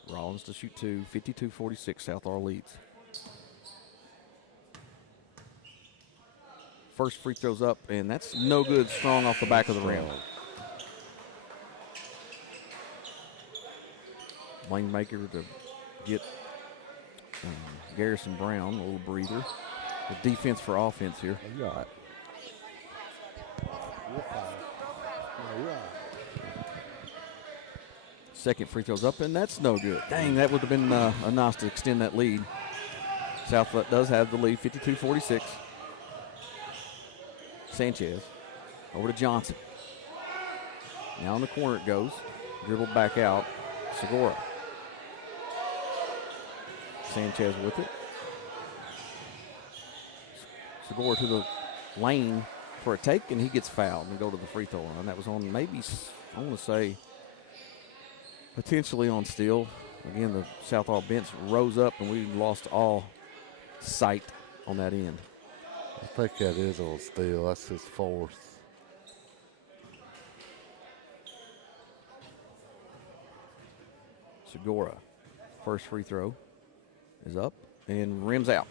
Rollins to shoot 2, 52-46, South Laurel leads. First free throw's up, and that's no good, strong off the back of the rim. Blaine Maker to get Garrison Brown a little breather. The defense for offense here. You're right. Second free throw's up, and that's no good. Dang, that would have been enough to extend that lead. South does have the lead, 52-46. Sanchez over to Johnson. Now in the corner it goes. Dribbled back out. Segura. Sanchez with it. Segura to the lane for a take, and he gets fouled and go to the free throw line. That was on maybe, I want to say, potentially on steal. Again, the South Laurel bench rose up, and we lost all sight on that end. I think that is on steal. That's his 4th. Segura, first free throw is up and rims out.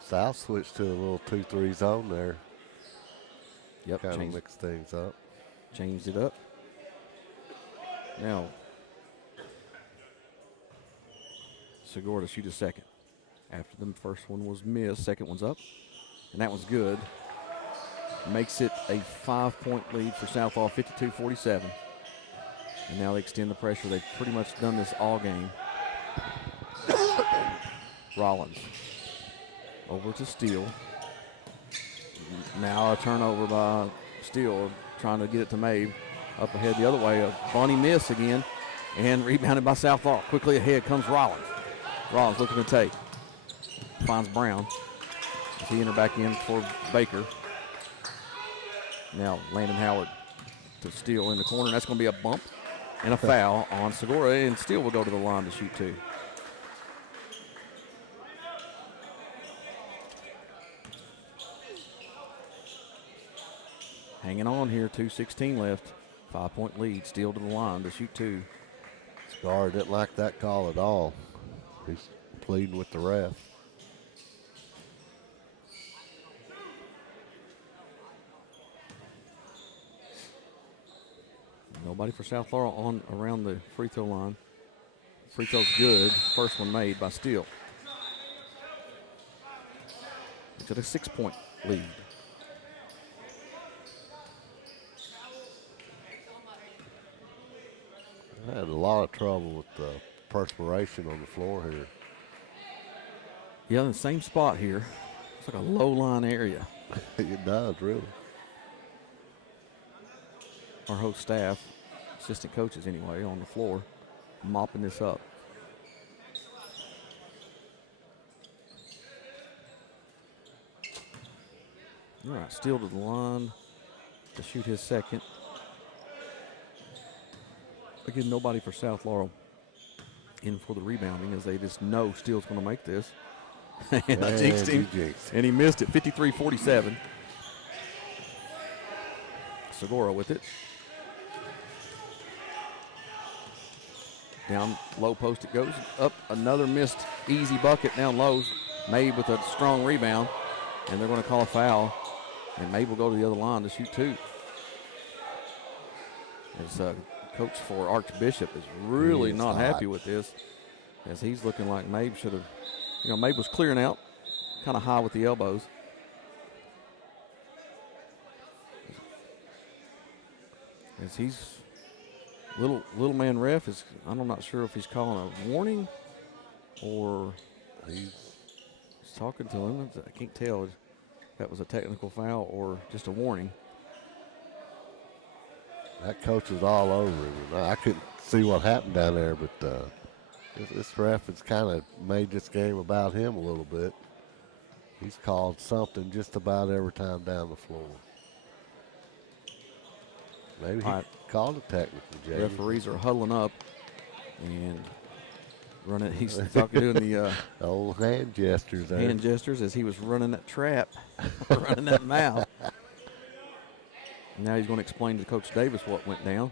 South switched to a little 2-3 zone there. Yep, Kind of mixed things up. Changed it up. Now, Segura to shoot a second. After the first one was missed, second one's up, and that one's good. Makes it a 5-point lead for South Laurel, 52-47. And now they extend the pressure. They've pretty much done this all game. Rollins over to Steele. Now a turnover by Steele, trying to get it to Mabe. Up ahead the other way. A funny miss again. And rebounded by South Laurel. Quickly ahead comes Rollins. Rollins looking to take. Finds Brown. As he entered back in for Baker. Now Landon Howard to Steele in the corner. That's going to be a bump and a foul on Segura. And Steele will go to the line to shoot 2. Hanging on here, 2:16 left. 5-point lead, Steele to the line to shoot 2. Scar didn't like that call at all. He's pleading with the ref. Nobody for South Laurel on around the free throw line. Free throw's good. First one made by Steele. It's at a 6-point lead. I had a lot of trouble with the perspiration on the floor here. Yeah, in the same spot here. It's like a low-line area. It does, really. Our whole staff, assistant coaches anyway, on the floor, mopping this up. All right, Steele to the line to shoot his second. Again, nobody for South Laurel in for the rebounding, as they just know Steele's going to make this. And I jinxed him, and he missed it, 53-47. Segura with it. Down low post it goes. Up another missed easy bucket down low. Mabe with a strong rebound. And they're going to call a foul. And Mabe will go to the other line to shoot 2. As coach for Archbishop is really not happy with this. As he's looking like Mabe should have, Mabe was clearing out kind of high with the elbows. As he's little man ref is, I'm not sure if he's calling a warning or he's talking to him. I can't tell if that was a technical foul or just a warning. That coach is all over him. I couldn't see what happened down there, but this ref has kind of made this game about him a little bit. He's called something just about every time down the floor. Maybe he called a technical, Jay. Referees are huddling up and running. He's doing the old hand gestures there. Hand gestures as he was running that trap, running that mouth. Now he's going to explain to Coach Davis what went down.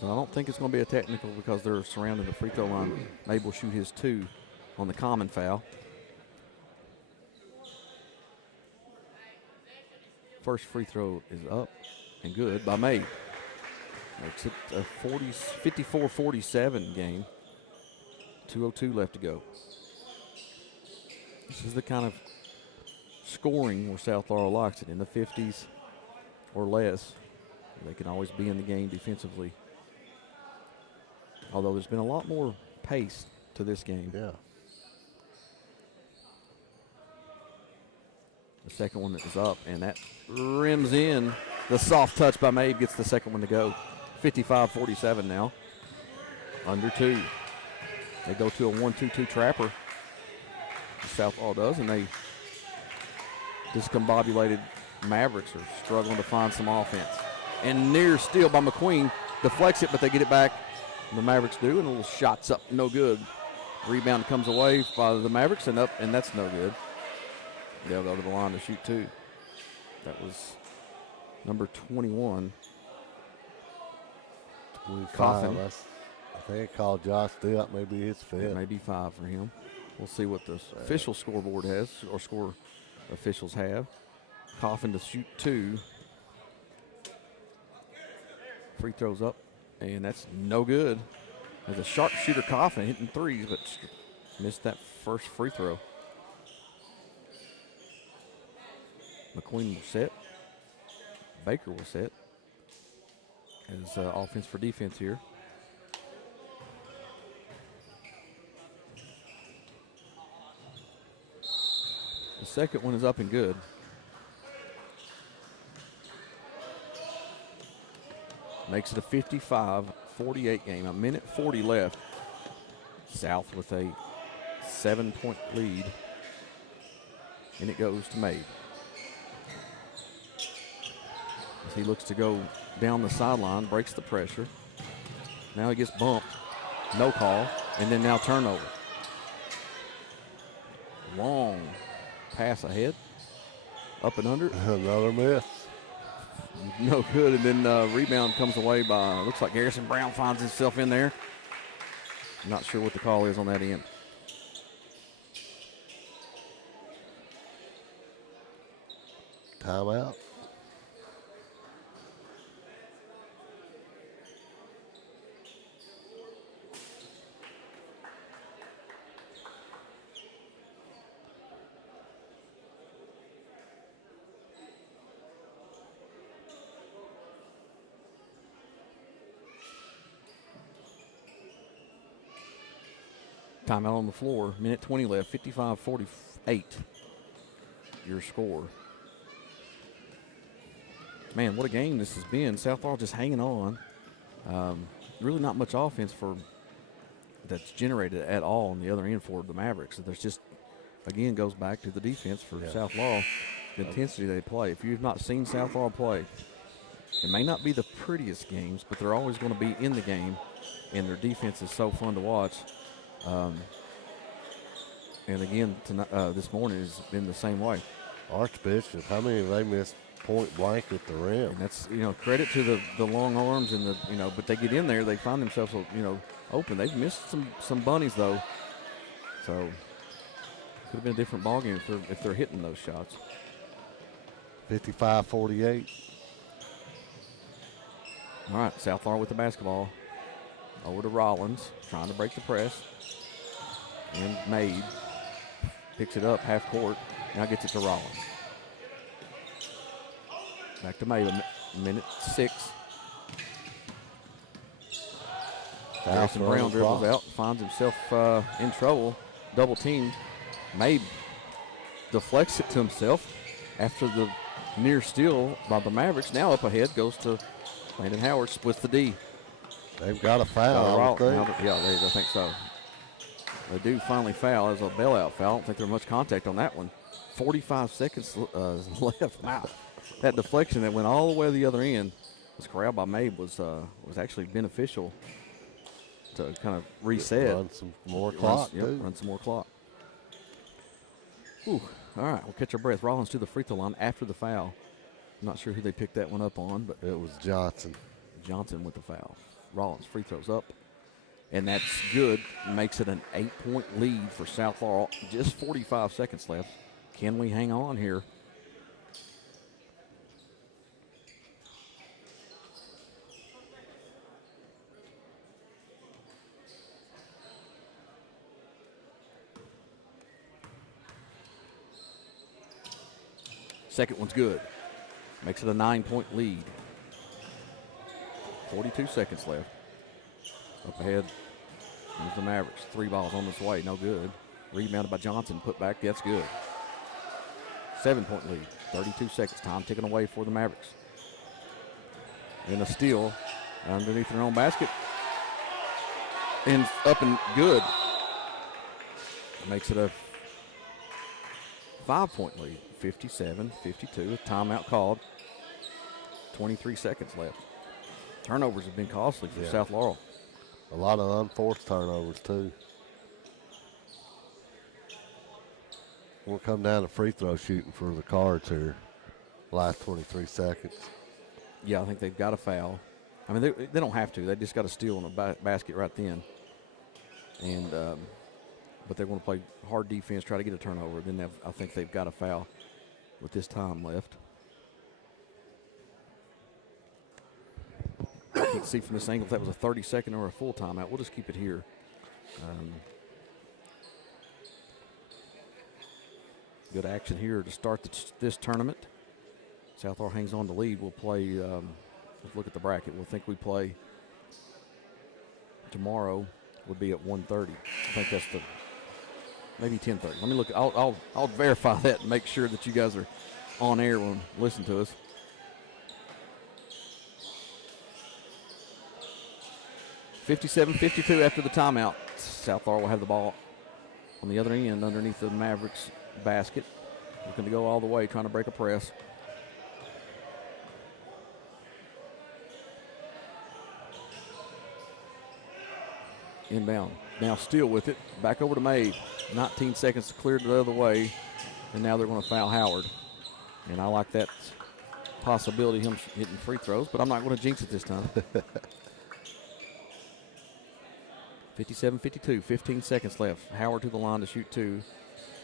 So I don't think it's going to be a technical because they're surrounding the free throw line. Mabe will shoot his 2 on the common foul. First free throw is up and good by Mabe. It's a 54-47 game. 2:02 left to go. This is the kind of scoring where South Laurel likes it, in the 50s or less. They can always be in the game defensively. Although there's been a lot more pace to this game. Yeah. The second one that is up, and that rims in. The soft touch by Mabe gets the second one to go. 55-47 now. Under 2. They go to a 1-2-2 trapper. South Laurel does, and they discombobulated Mavericks are struggling to find some offense. And near steal by McQueen. Deflects it, but they get it back. The Mavericks do, and a little shot's up, no good. Rebound comes away by the Mavericks and up, and that's no good. They'll go to the line to shoot 2. That was number 21. 25. I think I called Josh Steele. Maybe his 5th. It may be 5 for him. We'll see what the official scoreboard has, or score officials have. Coffin to shoot 2. Free throws up, and that's no good. As a sharpshooter, Coffin hitting 3s, but missed that first free throw. McQueen will set. Baker will set. As offense for defense here. The second one is up and good. Makes it a 55-48 game. A minute 40 left. South with a 7-point lead. And it goes to Mabe. As he looks to go down the sideline, breaks the pressure. Now he gets bumped. No call. And then now turnover. Long pass ahead. Up and under. Another miss. No good, and then rebound comes away by, looks like Garrison Brown finds himself in there. Not sure what the call is on that end. Timeout. Timeout on the floor. Minute 20 left. 55-48. Your score. Man, what a game this has been. South Laurel just hanging on. Really not much offense that's generated at all on the other end for the Mavericks. So there's just, again, goes back to the defense for South Laurel. The intensity they play. If you've not seen South Laurel play, it may not be the prettiest games, but they're always going to be in the game, and their defense is so fun to watch. And again, tonight, this morning has been the same way. Archbishop, how many of they missed point blank at the rim. And that's, credit to the long arms and but they get in there, they find themselves, open. They've missed some bunnies though. So could have been a different ballgame if they're hitting those shots. 55-48. All right, South Laurel with the basketball. Over to Rollins, trying to break the press. And Made picks it up half court. Now gets it to Rollins. Back to Made, minute 6. Harrison Brown dribbles out, finds himself in trouble, double teamed. Made deflects it to himself after the near steal by the Mavericks. Now up ahead goes to Landon Howard, splits the D. They've got a foul. I think so. They do finally foul as a bailout foul. I don't think there was much contact on that one. 45 seconds left. Wow. That deflection that went all the way to the other end was corralled by Mabe was actually beneficial to kind of reset. Run some more clock, run some more clock. Whew. All right, we'll catch our breath. Rollins to the free throw line after the foul. I'm not sure who they picked that one up on, but it was Johnson. Johnson with the foul. Rollins free throws up, and that's good. Makes it an 8-point lead for South Laurel. Just 45 seconds left. Can we hang on here? Second one's good. Makes it a 9-point lead. 42 seconds left. Up ahead, here's the Mavericks. 3 balls on this way, no good. Rebounded by Johnson, put back, that's good. 7-point lead, 32 seconds. Time ticking away for the Mavericks. And a steal underneath their own basket. And up and good. Makes it a 5-point lead, 57-52. A timeout called. 23 seconds left. Turnovers have been costly for South Laurel. A lot of unforced turnovers, too. We'll come down to free throw shooting for the Cards here. Last 23 seconds. Yeah, I think they've got a foul. I mean, they don't have to. They just got to steal in a basket right then. And but they're going to play hard defense, try to get a turnover. Then I think they've got a foul with this time left. You can see from this angle if that was a 30-second or a full timeout. We'll just keep it here. Good action here to start this tournament. South Laurel hangs on to lead. We'll play, let's look at the bracket. We'll think we play tomorrow would be at 1:30. I think that's maybe 10:30. Let me look. I'll verify that and make sure that you guys are on air when listen to us. (57-52) after the timeout. South Laurel will have the ball on the other end underneath the Mavericks basket. Looking to go all the way, trying to break a press. Inbound. Now still with it. Back over to Mabe. 19 seconds to clear the other way. And now they're going to foul Howard. And I like that possibility of him hitting free throws, but I'm not going to jinx it this time. 57-52, 15 seconds left. Howard to the line to shoot 2.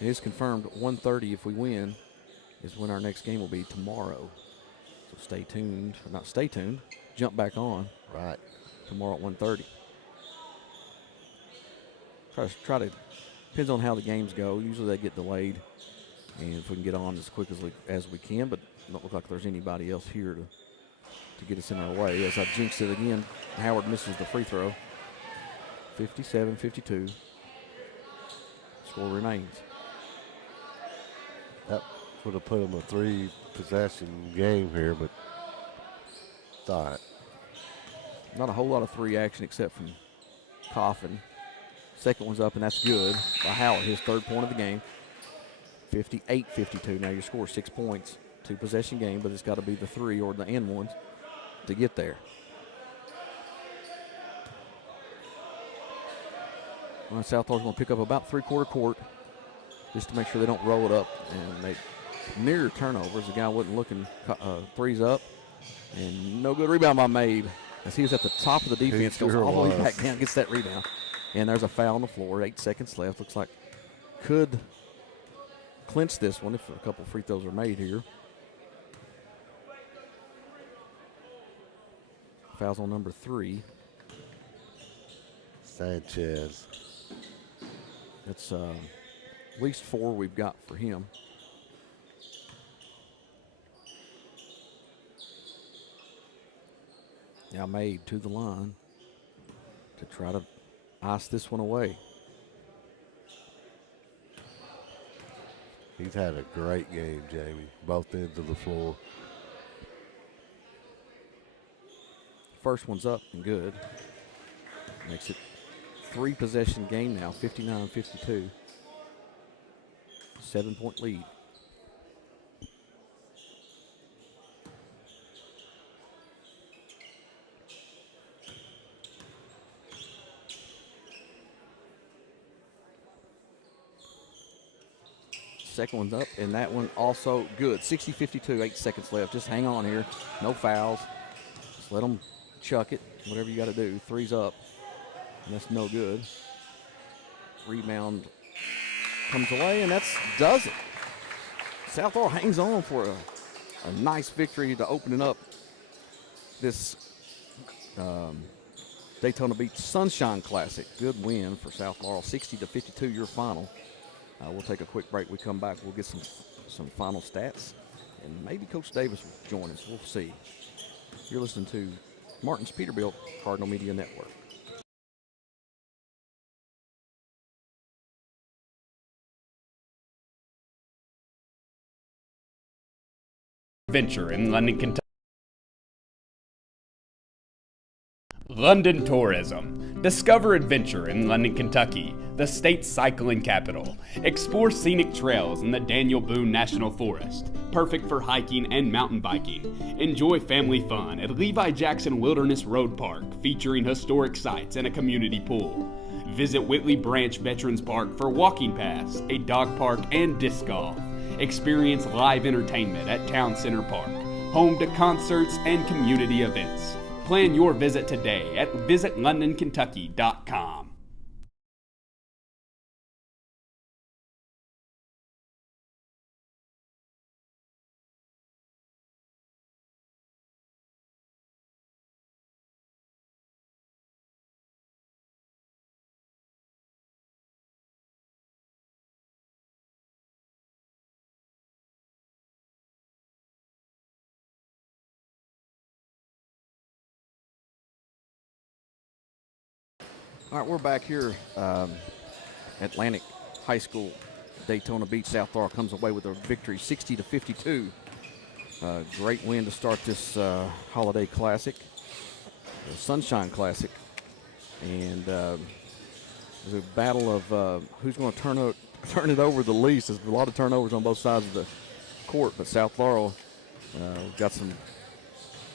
It is confirmed 1:30 if we win is when our next game will be tomorrow. So stay tuned. Not stay tuned. Jump back on. Right. Tomorrow at 1:30. Try to depends on how the games go. Usually they get delayed, and if we can get on as quick as we can, but it don't look like there's anybody else here to get us in our way. As I jinxed it again, Howard misses the free throw. 57-52. Score remains. That would have put them a 3-possession game here, but it's all right. Not a whole lot of 3 action except from Coffin. Second one's up, and that's good by Howard, his 3rd point of the game. 58-52. Now your score 6 points. 2-possession game, but it's got to be the 3 or the end ones to get there. Well, South Laurel's going to pick up about 3/4 court just to make sure they don't roll it up. And they near turnovers. The guy wasn't looking. Threes up, and no good rebound by Mabe as he was at the top of the defense. Goes all the way back down, gets that rebound, and there's a foul on the floor. 8 seconds left. Looks like could clinch this one if a couple free throws are made here. Fouls on number 3. Sanchez. It's at least 4 we've got for him. Now Made to the line to try to ice this one away. He's had a great game, Jamie, both ends of the floor. First one's up and good. Makes it 3-possession game now, 59-52. 7-point lead. Second one's up, and that one also good. 60-52, 8 seconds left. Just hang on here. No fouls. Just let them chuck it, whatever you got to do. 3's up, and that's no good. Rebound comes away, and does it. South Laurel hangs on for a nice victory to open it up this Daytona Beach Sunshine Classic. Good win for South Laurel, 60-52, your final. We'll take a quick break. We come back, we'll get some final stats, and maybe Coach Davis will join us. We'll see. You're listening to Martin's Peterbilt Cardinal Media Network. Adventure in London, Kentucky. London Tourism. Discover adventure in London, Kentucky, the state's cycling capital. Explore scenic trails in the Daniel Boone National Forest, perfect for hiking and mountain biking. Enjoy family fun at Levi Jackson Wilderness Road Park, featuring historic sites and a community pool. Visit Whitley Branch Veterans Park for walking paths, a dog park, and disc golf. Experience live entertainment at Town Center Park, home to concerts and community events. Plan your visit today at visitlondonkentucky.com. All right, we're back here. Atlantic High School, Daytona Beach. South Laurel comes away with a victory, 60-52. Great win to start this holiday classic, the Sunshine Classic. And there's a battle of who's going to turn it over the least. There's a lot of turnovers on both sides of the court, but South Laurel got some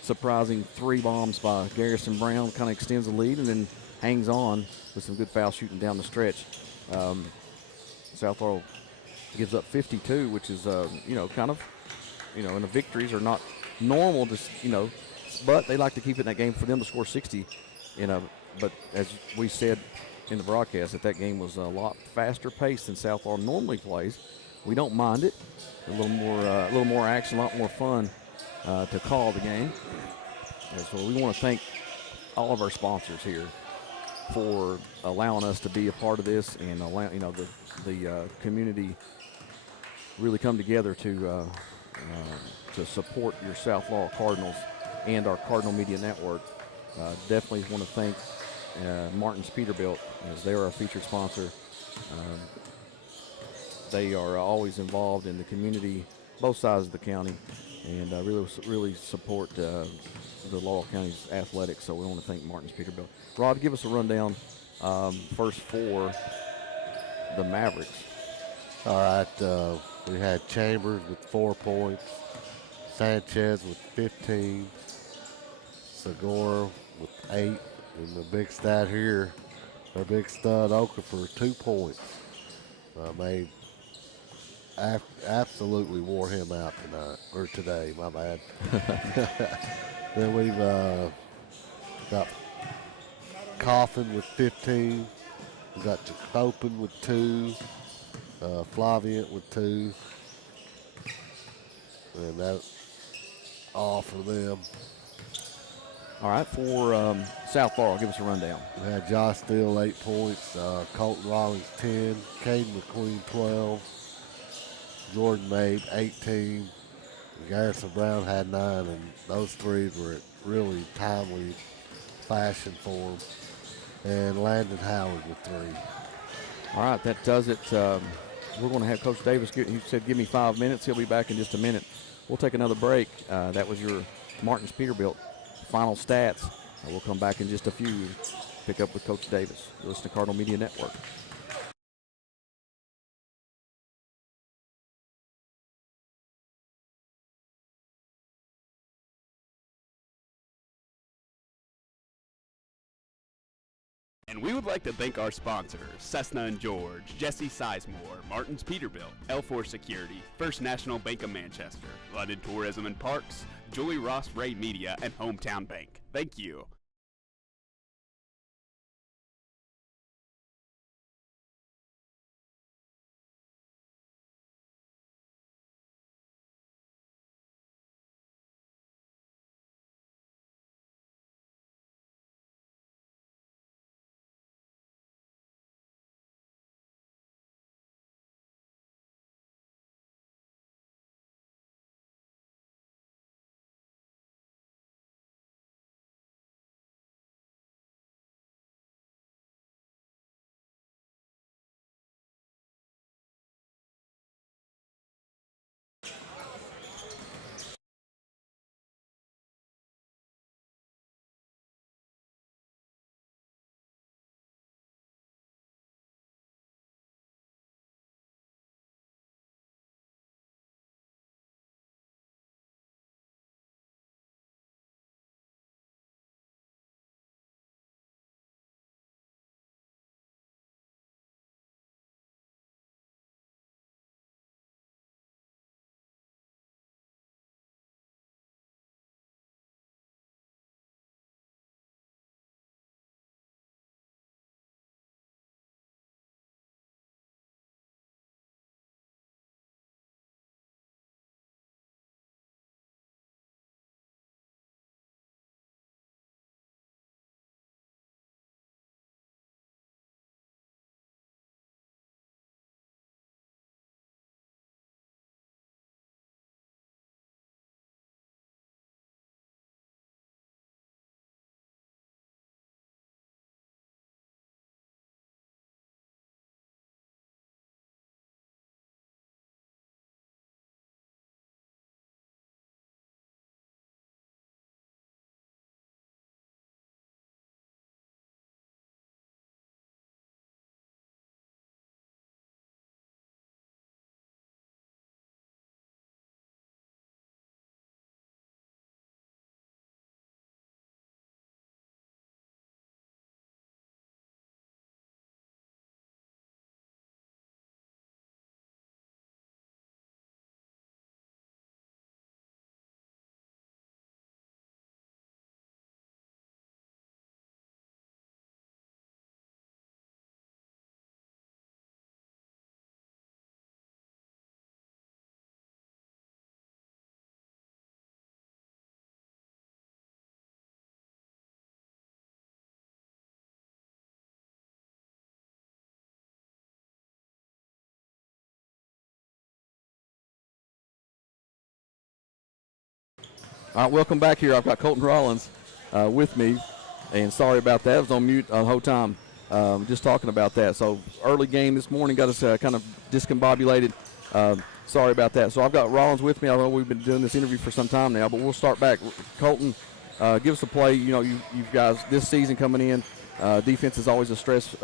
surprising 3 bombs by Garrison Brown, kind of extends the lead, and then hangs on with some good foul shooting down the stretch. South Laurel gives up 52, which is, kind of, and the victories are not normal, but they like to keep it in that game for them to score 60. But as we said in the broadcast, that game was a lot faster paced than South Laurel normally plays. We don't mind it. A little more action, a lot more fun to call the game. And so we want to thank all of our sponsors here for allowing us to be a part of this and allow the community really come together to support your South Laurel Cardinals and our Cardinal Media Network. Definitely want to thank Martin's Peterbilt, as they're our featured sponsor. They are always involved in the community, both sides of the county, and really support the Laurel County's athletics. So we want to thank Martin's Peterbilt. Rod, give us a rundown first for the Mavericks. All right, we had Chambers with 4 points, Sanchez with 15, Segura with 8, and the big stat here, our big stud Okafor, 2 points. Made absolutely wore him out tonight, or today, my bad. Then we've got Coffin with 15. We've got Jacopin with 2. Flaviant with 2. And that's all for them. All right, for South Laurel, give us a rundown. We had Josh Steele, 8 points. Colton Rollins, 10. Caden McQueen, 12. Jordan Mabe, 18. Garrison Brown had 9, and those 3 were really timely fashion for him. And Landon Howard with 3. All right, that does it. We're going to have Coach Davis. He said, give me 5 minutes. He'll be back in just a minute. We'll take another break. That was your Martins Peterbilt final stats. We'll come back in just a few. Pick up with Coach Davis. Listen to Cardinal Media Network. And we would like to thank our sponsors, Cessna and George, Jesse Sizemore, Martins Peterbilt, L4 Security, First National Bank of Manchester, London Tourism and Parks, Julie Ross Ray Media, and Hometown Bank. Thank you. All right, welcome back here. I've got Colton Rollins with me, and sorry about that. I was on mute the whole time just talking about that. So early game this morning got us kind of discombobulated. Sorry about that. So I've got Rollins with me. I know we've been doing this interview for some time now, but we'll start back. Colton, give us a play. You know, you guys this season coming in, defense is always a stress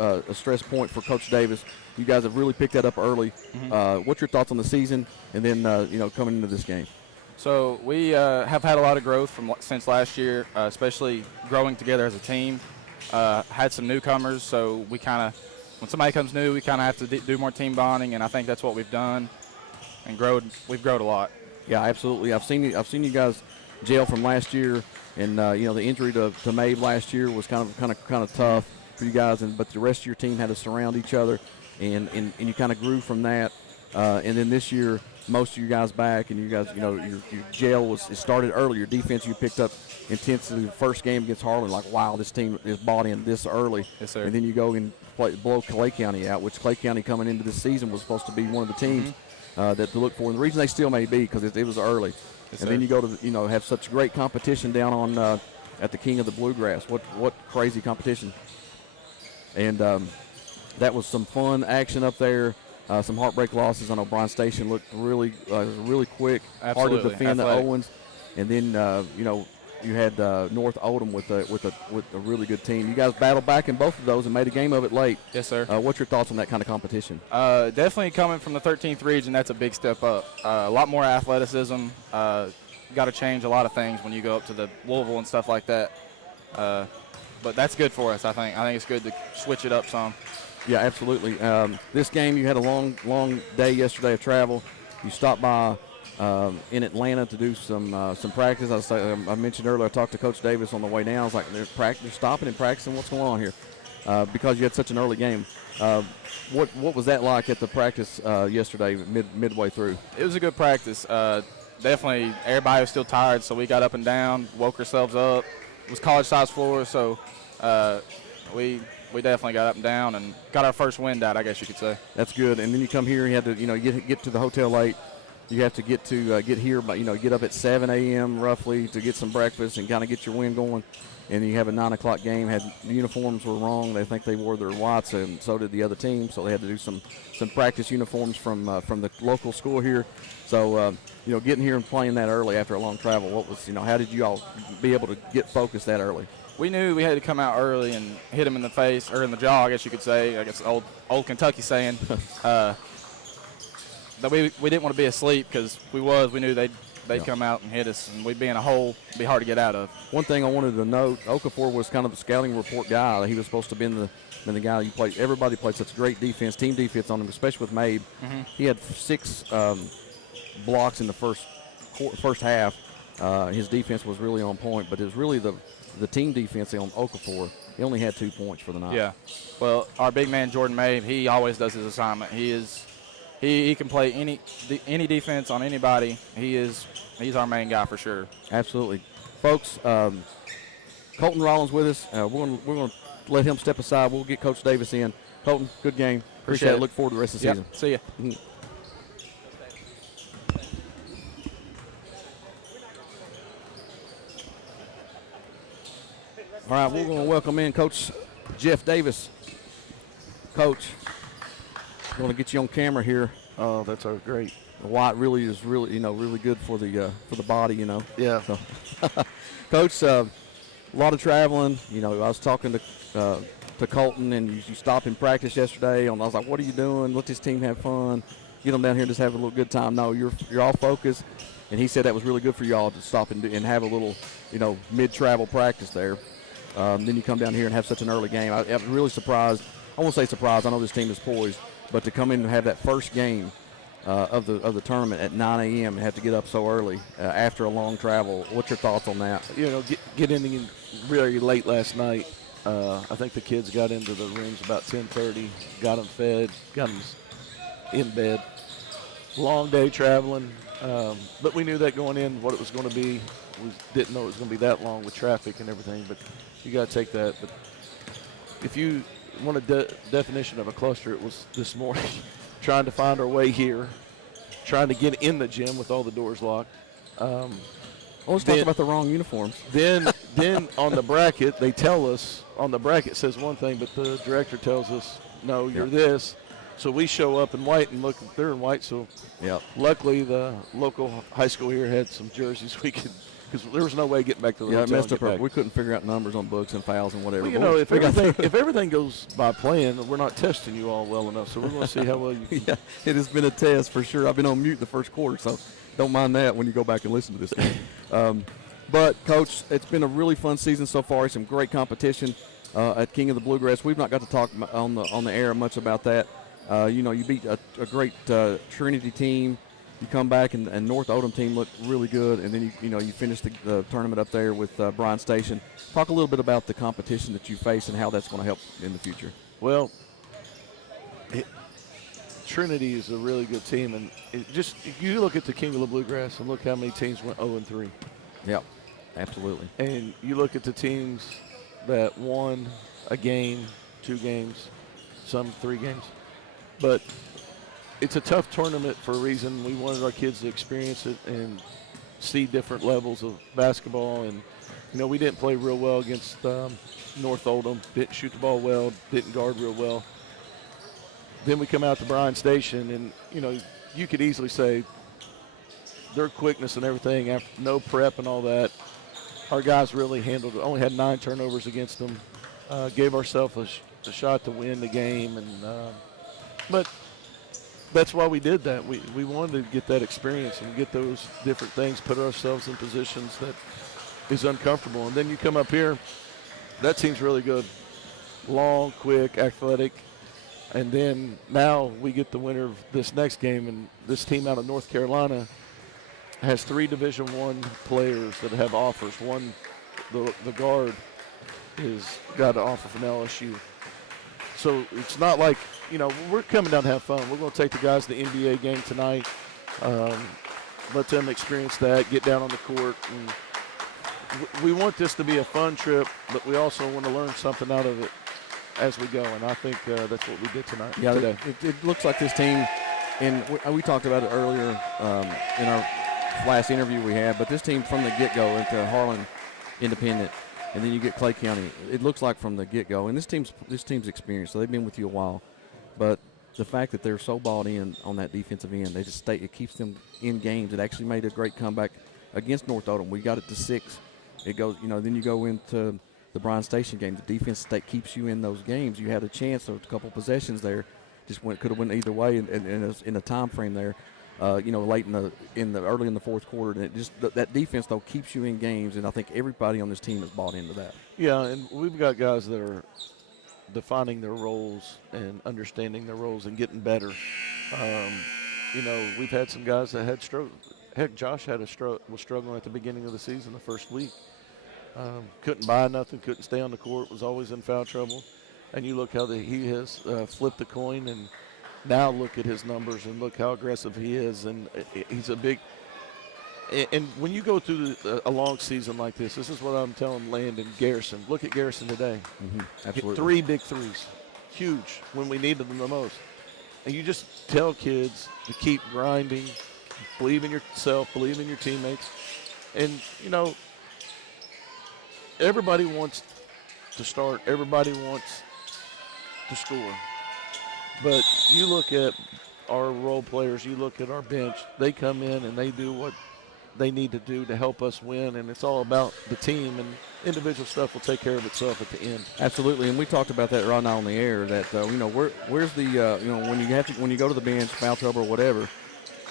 point for Coach Davis. You guys have really picked that up early. What's your thoughts on the season, and then coming into this game? So we have had a lot of growth since last year, especially growing together as a team. Had some newcomers, so we kind of, when somebody comes new, we kind of have to do more team bonding, and I think that's what we've done. and we've grown a lot. Yeah, absolutely. I've seen you guys gel from last year, and the injury to Mabe last year was kind of tough for you guys, but the rest of your team had to surround each other, and you kind of grew from that. And then this year, most of you guys back, and you guys, your gel it started early. Your defense, you picked up intensity the first game against Harlan, like, wow, this team is bought in this early. Yes, sir. And then you go and blow Clay County out, which Clay County coming into this season was supposed to be one of the teams that to look for. And the reason they still may be because it was early. Yes, and sir. then you go to have such great competition down on at the King of the Bluegrass. What crazy competition! And that was some fun action up there. Some heartbreak losses. I know Bryan Station looked really quick, Absolutely. hard to defend Athletic. the Owens, and then you had North Oldham with a really good team. You guys battled back in both of those and made a game of it late. Yes, sir. What's your thoughts on that kind of competition? Definitely coming from the 13th region, that's a big step up. A lot more athleticism. Got to change a lot of things when you go up to the Louisville and stuff like that. But that's good for us, I think. I think it's good to switch it up some. Yeah, absolutely. This game, you had a long day yesterday of travel. You stopped by in Atlanta to do some practice. I mentioned earlier, I talked to Coach Davis on the way down. I was like, they're stopping and practicing. What's going on here? Because you had such an early game. What was that like at the practice yesterday, midway through? It was a good practice. Definitely, everybody was still tired, so we got up and down, woke ourselves up. It was college-size floor, so we definitely got up and down and got our first wind out, I guess you could say. That's good. And then you come here, you had to get to the hotel late. You have to get here, but get up at 7 a.m. roughly to get some breakfast and kind of get your wind going. And then you have a 9 o'clock game. The uniforms were wrong. They think they wore their whites, and so did the other team. So they had to do some practice uniforms from the local school here. So getting here and playing that early after a long travel, how did you all be able to get focused that early? We knew we had to come out early and hit them in the face, or in the jaw, I guess you could say. I guess old Kentucky saying. That we didn't want to be asleep because we knew they'd come out and hit us, and we'd be in a hole. It'd be hard to get out of. One thing I wanted to note, Okafor was kind of the scouting report guy. He was supposed to be the guy you played. Everybody played such great defense, team defense on him, especially with Mabe. Mm-hmm. He had 6 blocks in the first half. His defense was really on point, but it was really the team defense on Okafor. He only had 2 points for the night. Yeah. Well, our big man Jordan Mabe, he always does his assignment. He can play any defense on anybody. He's our main guy for sure. Absolutely, folks. Colton Rollins with us. We're going to let him step aside. We'll get Coach Davis in. Colton, good game. Appreciate it. Look forward to the rest of the season. See ya. Mm-hmm. All right, we're going to welcome in Coach Jeff Davis. Coach, I'm going to get you on camera here. Oh, that's great. The white really is really good for the body, Yeah. So, Coach, a lot of traveling. I was talking to Colton, and you stopped in practice yesterday. And I was like, "What are you doing? Let this team have fun. Get them down here and just have a little good time." No, you're all focused. And he said that was really good for y'all to stop and have a little, mid-travel practice there. Then you come down here and have such an early game. I'm really surprised. I won't say surprised. I know this team is poised, but to come in and have that first game of the tournament at 9 a.m. and have to get up so early after a long travel. What's your thoughts on that? Getting in really late last night. I think the kids got into the rooms about 10:30, got them fed, got them in bed. Long day traveling, but we knew that going in what it was going to be. We didn't know it was going to be that long with traffic and everything, but you got to take that. But if you want a definition of a cluster, it was this morning. Trying to find our way here, trying to get in the gym with all the doors locked. Let's talk about the wrong uniforms. Then on the bracket, they tell us, on the bracket says one thing, but the director tells us, no, you're this. So we show up in white and look, they're in white. So luckily the local high school here had some jerseys we could, because there was no way getting back to the hotel. It messed up. We couldn't figure out numbers on books and fouls and whatever. Well, if everything goes by plan, we're not testing you all well enough. So we're going to see how well you can. Yeah, it has been a test for sure. I've been on mute the first quarter, so don't mind that when you go back and listen to this game. But, Coach, it's been a really fun season so far. Some great competition at King of the Bluegrass. We've not got to talk on the air much about that. You beat a great Trinity team. you come back and North Odom team looked really good, and then you finish the tournament up there with Bryan Station. Talk a little bit about the competition that you face and how that's going to help in the future. Well, Trinity is a really good team, and you look at the King of the Bluegrass and look how many teams went 0-3. Yep, absolutely. And you look at the teams that won a game, 2 games, some 3 games, but it's a tough tournament for a reason. We wanted our kids to experience it and see different levels of basketball. And, we didn't play real well against North Oldham, didn't shoot the ball well, didn't guard real well. Then we come out to Bryan Station, and, you could easily say their quickness and everything, after no prep and all that, our guys really handled it. Only had 9 turnovers against them, gave ourselves a shot to win the game. But that's why we did that. We wanted to get that experience and get those different things, put ourselves in positions that is uncomfortable. And then you come up here, that team's really good. Long, quick, athletic. And then now we get the winner of this next game, and this team out of North Carolina has 3 Division I players that have offers. One, the guard, is got an offer from LSU. So it's not like, we're coming down to have fun. We're going to take the guys to the NBA game tonight, let them experience that, get down on the court. And we want this to be a fun trip, but we also want to learn something out of it as we go, and I think that's what we did tonight. Yeah, today. It looks like this team, and we talked about it earlier in our last interview we had, but this team from the get-go into Harlan Independent, and then you get Clay County. It looks like from the get-go, and this team's experienced, so they've been with you a while. But the fact that they're so bought in on that defensive end, they just it keeps them in games. It actually made a great comeback against North Odom. We got it to 6. It goes, then you go into the Bryan Station game. The defense keeps you in those games. You had a chance, there was a couple possessions there, could have went either way in a time frame there. Late early in the fourth quarter, and that defense though keeps you in games, and I think everybody on this team has bought into that. Yeah, and we've got guys that are defining their roles and understanding their roles and getting better. We've had some guys that had struggled. Heck, Josh was struggling at the beginning of the season, the first week. Couldn't buy nothing, couldn't stay on the court, was always in foul trouble. And you look how he has flipped the coin, and now look at his numbers and look how aggressive he is. And he's a big – and when you go through a long season like this is what I'm telling Landon, Garrison. Look at Garrison today. Mm-hmm. Absolutely. Hit 3 big threes, huge, when we needed them the most. And you just tell kids to keep grinding, believe in yourself, believe in your teammates. And, everybody wants to start. Everybody wants to score. But you look at our role players, you look at our bench, they come in and they do what they need to do to help us win, and it's all about the team, and individual stuff will take care of itself at the end. Absolutely, and we talked about that right now on the air, that, where's the, when you go to the bench, foul trouble or whatever,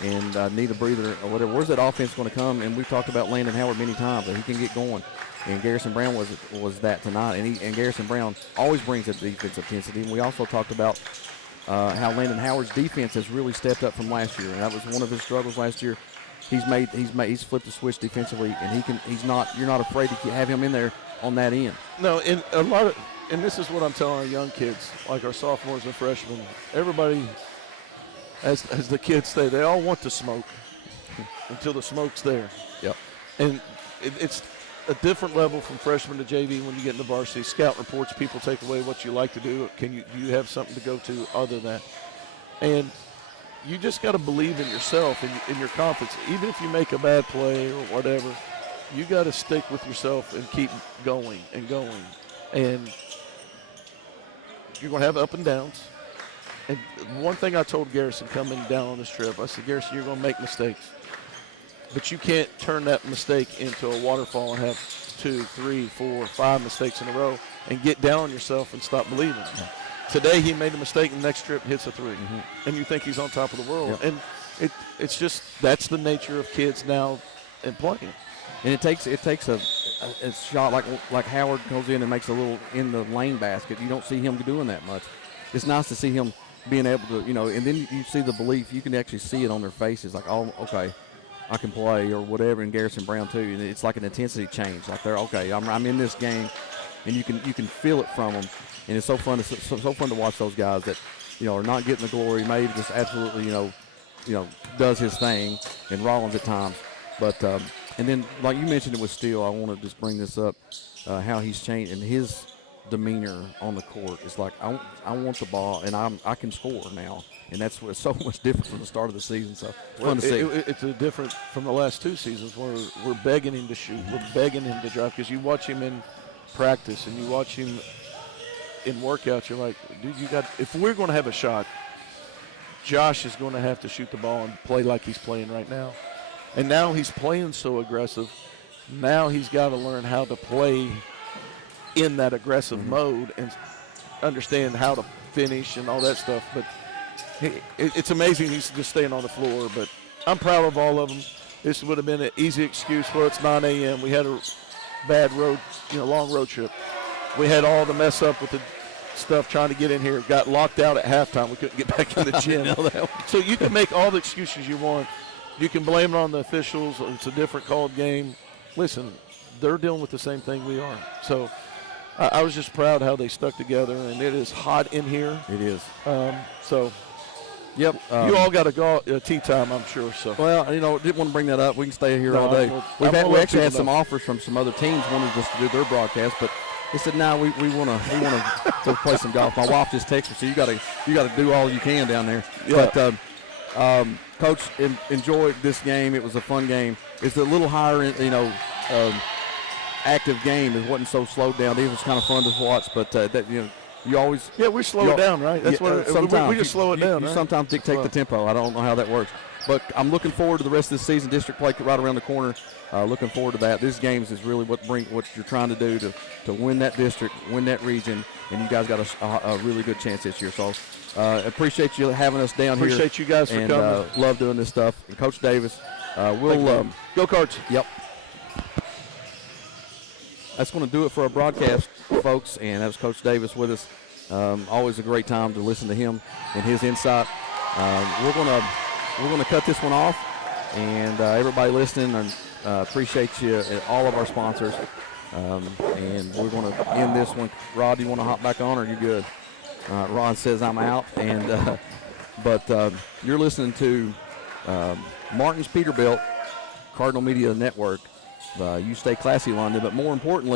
and need a breather or whatever, where's that offense going to come? And we've talked about Landon Howard many times, that he can get going. And Garrison Brown was that tonight, and Garrison Brown always brings that defensive intensity. And we also talked about how Landon Howard's defense has really stepped up from last year, and that was one of his struggles last year. He's flipped the switch defensively, and you're not afraid to have him in there on that end. No, and and this is what I'm telling our young kids, like our sophomores and freshmen. Everybody, as the kids say, they all want to smoke until the smoke's there. Yep. And it's a different level from freshman to JV when you get into varsity. Scout reports, people take away what you like to do. Do you have something to go to other than that? And you just got to believe in yourself and in your confidence. Even if you make a bad play or whatever, you got to stick with yourself and keep going and going. And you're going to have up and downs. And one thing I told Garrison coming down on this trip, I said, Garrison, you're going to make mistakes. But you can't turn that mistake into a waterfall and have 2, 3, 4, 5 mistakes in a row and get down on yourself and stop believing. Yeah. Today he made a mistake, and the next trip hits a 3. Mm-hmm. And you think he's on top of the world. Yep. And it's just that's the nature of kids now and playing. And it takes a shot like Howard goes in and makes a little in the lane basket. You don't see him doing that much. It's nice to see him being able to, and then you see the belief. You can actually see it on their faces, like, oh, okay, I can play or whatever. And Garrison Brown too, and it's like an intensity change. Like they're okay. I'm in this game, and you can feel it from them. And it's so fun to watch those guys that are not getting the glory. Maybe just absolutely does his thing, and Rollins at times. But and then like you mentioned it with Steele, I want to just bring this up, how he's changed and his demeanor on the court. It's like I want the ball and I can score now, and that's what's so much different from the start of the season. So fun to see. It's a different from the last two seasons where we're begging him to shoot, we're begging him to drive, because you watch him in practice and you watch him in workouts. You're like, dude, if we're going to have a shot, Josh is going to have to shoot the ball and play like he's playing right now. And now he's playing so aggressive. Now he's got to learn how to play in that aggressive mode and understand how to finish and all that stuff. But it's amazing he's just staying on the floor. But I'm proud of all of them. This would have been an easy excuse. Well, it's 9 a.m. We had a bad road, long road trip. We had all the mess up with the stuff trying to get in here. Got locked out at halftime. We couldn't get back in the gym. So you can make all the excuses you want. You can blame it on the officials. It's a different called game. Listen, they're dealing with the same thing we are. So I was just proud how they stuck together, and it is hot in here. It is. Yep. You all got to go tea time, I'm sure. So. Well, didn't want to bring that up. We can stay here all day. We actually had some offers from some other teams wanted us to do their broadcast, but they said, "No, we want to go play some golf." My wife just texted me, so you got to do all you can down there. Yeah. But Coach, enjoyed this game. It was a fun game. It's a little higher, active game. It wasn't so slowed down. It was kind of fun to watch, but you always we slow it down, right? That's what sometimes we just slow it down. You right? sometimes dictate the tempo. I don't know how that works, but I'm looking forward to the rest of this season. District play right around the corner. Looking forward to that. These games is really what you're trying to do to win that district, win that region, and you guys got a really good chance this year. So appreciate you having us down here. Appreciate you guys for coming. Love doing this stuff. And Coach Davis, we'll go Cards. Yep. That's going to do it for our broadcast, folks, and that was Coach Davis with us. Always a great time to listen to him and his insight. We're gonna cut this one off, and everybody listening, and appreciate you, all of our sponsors. And we're going to end this one. Rod, do you want to hop back on, or are you good? Ron says I'm out, and but you're listening to Martin's Peterbilt Cardinal Media Network. You stay classy, London, but more importantly,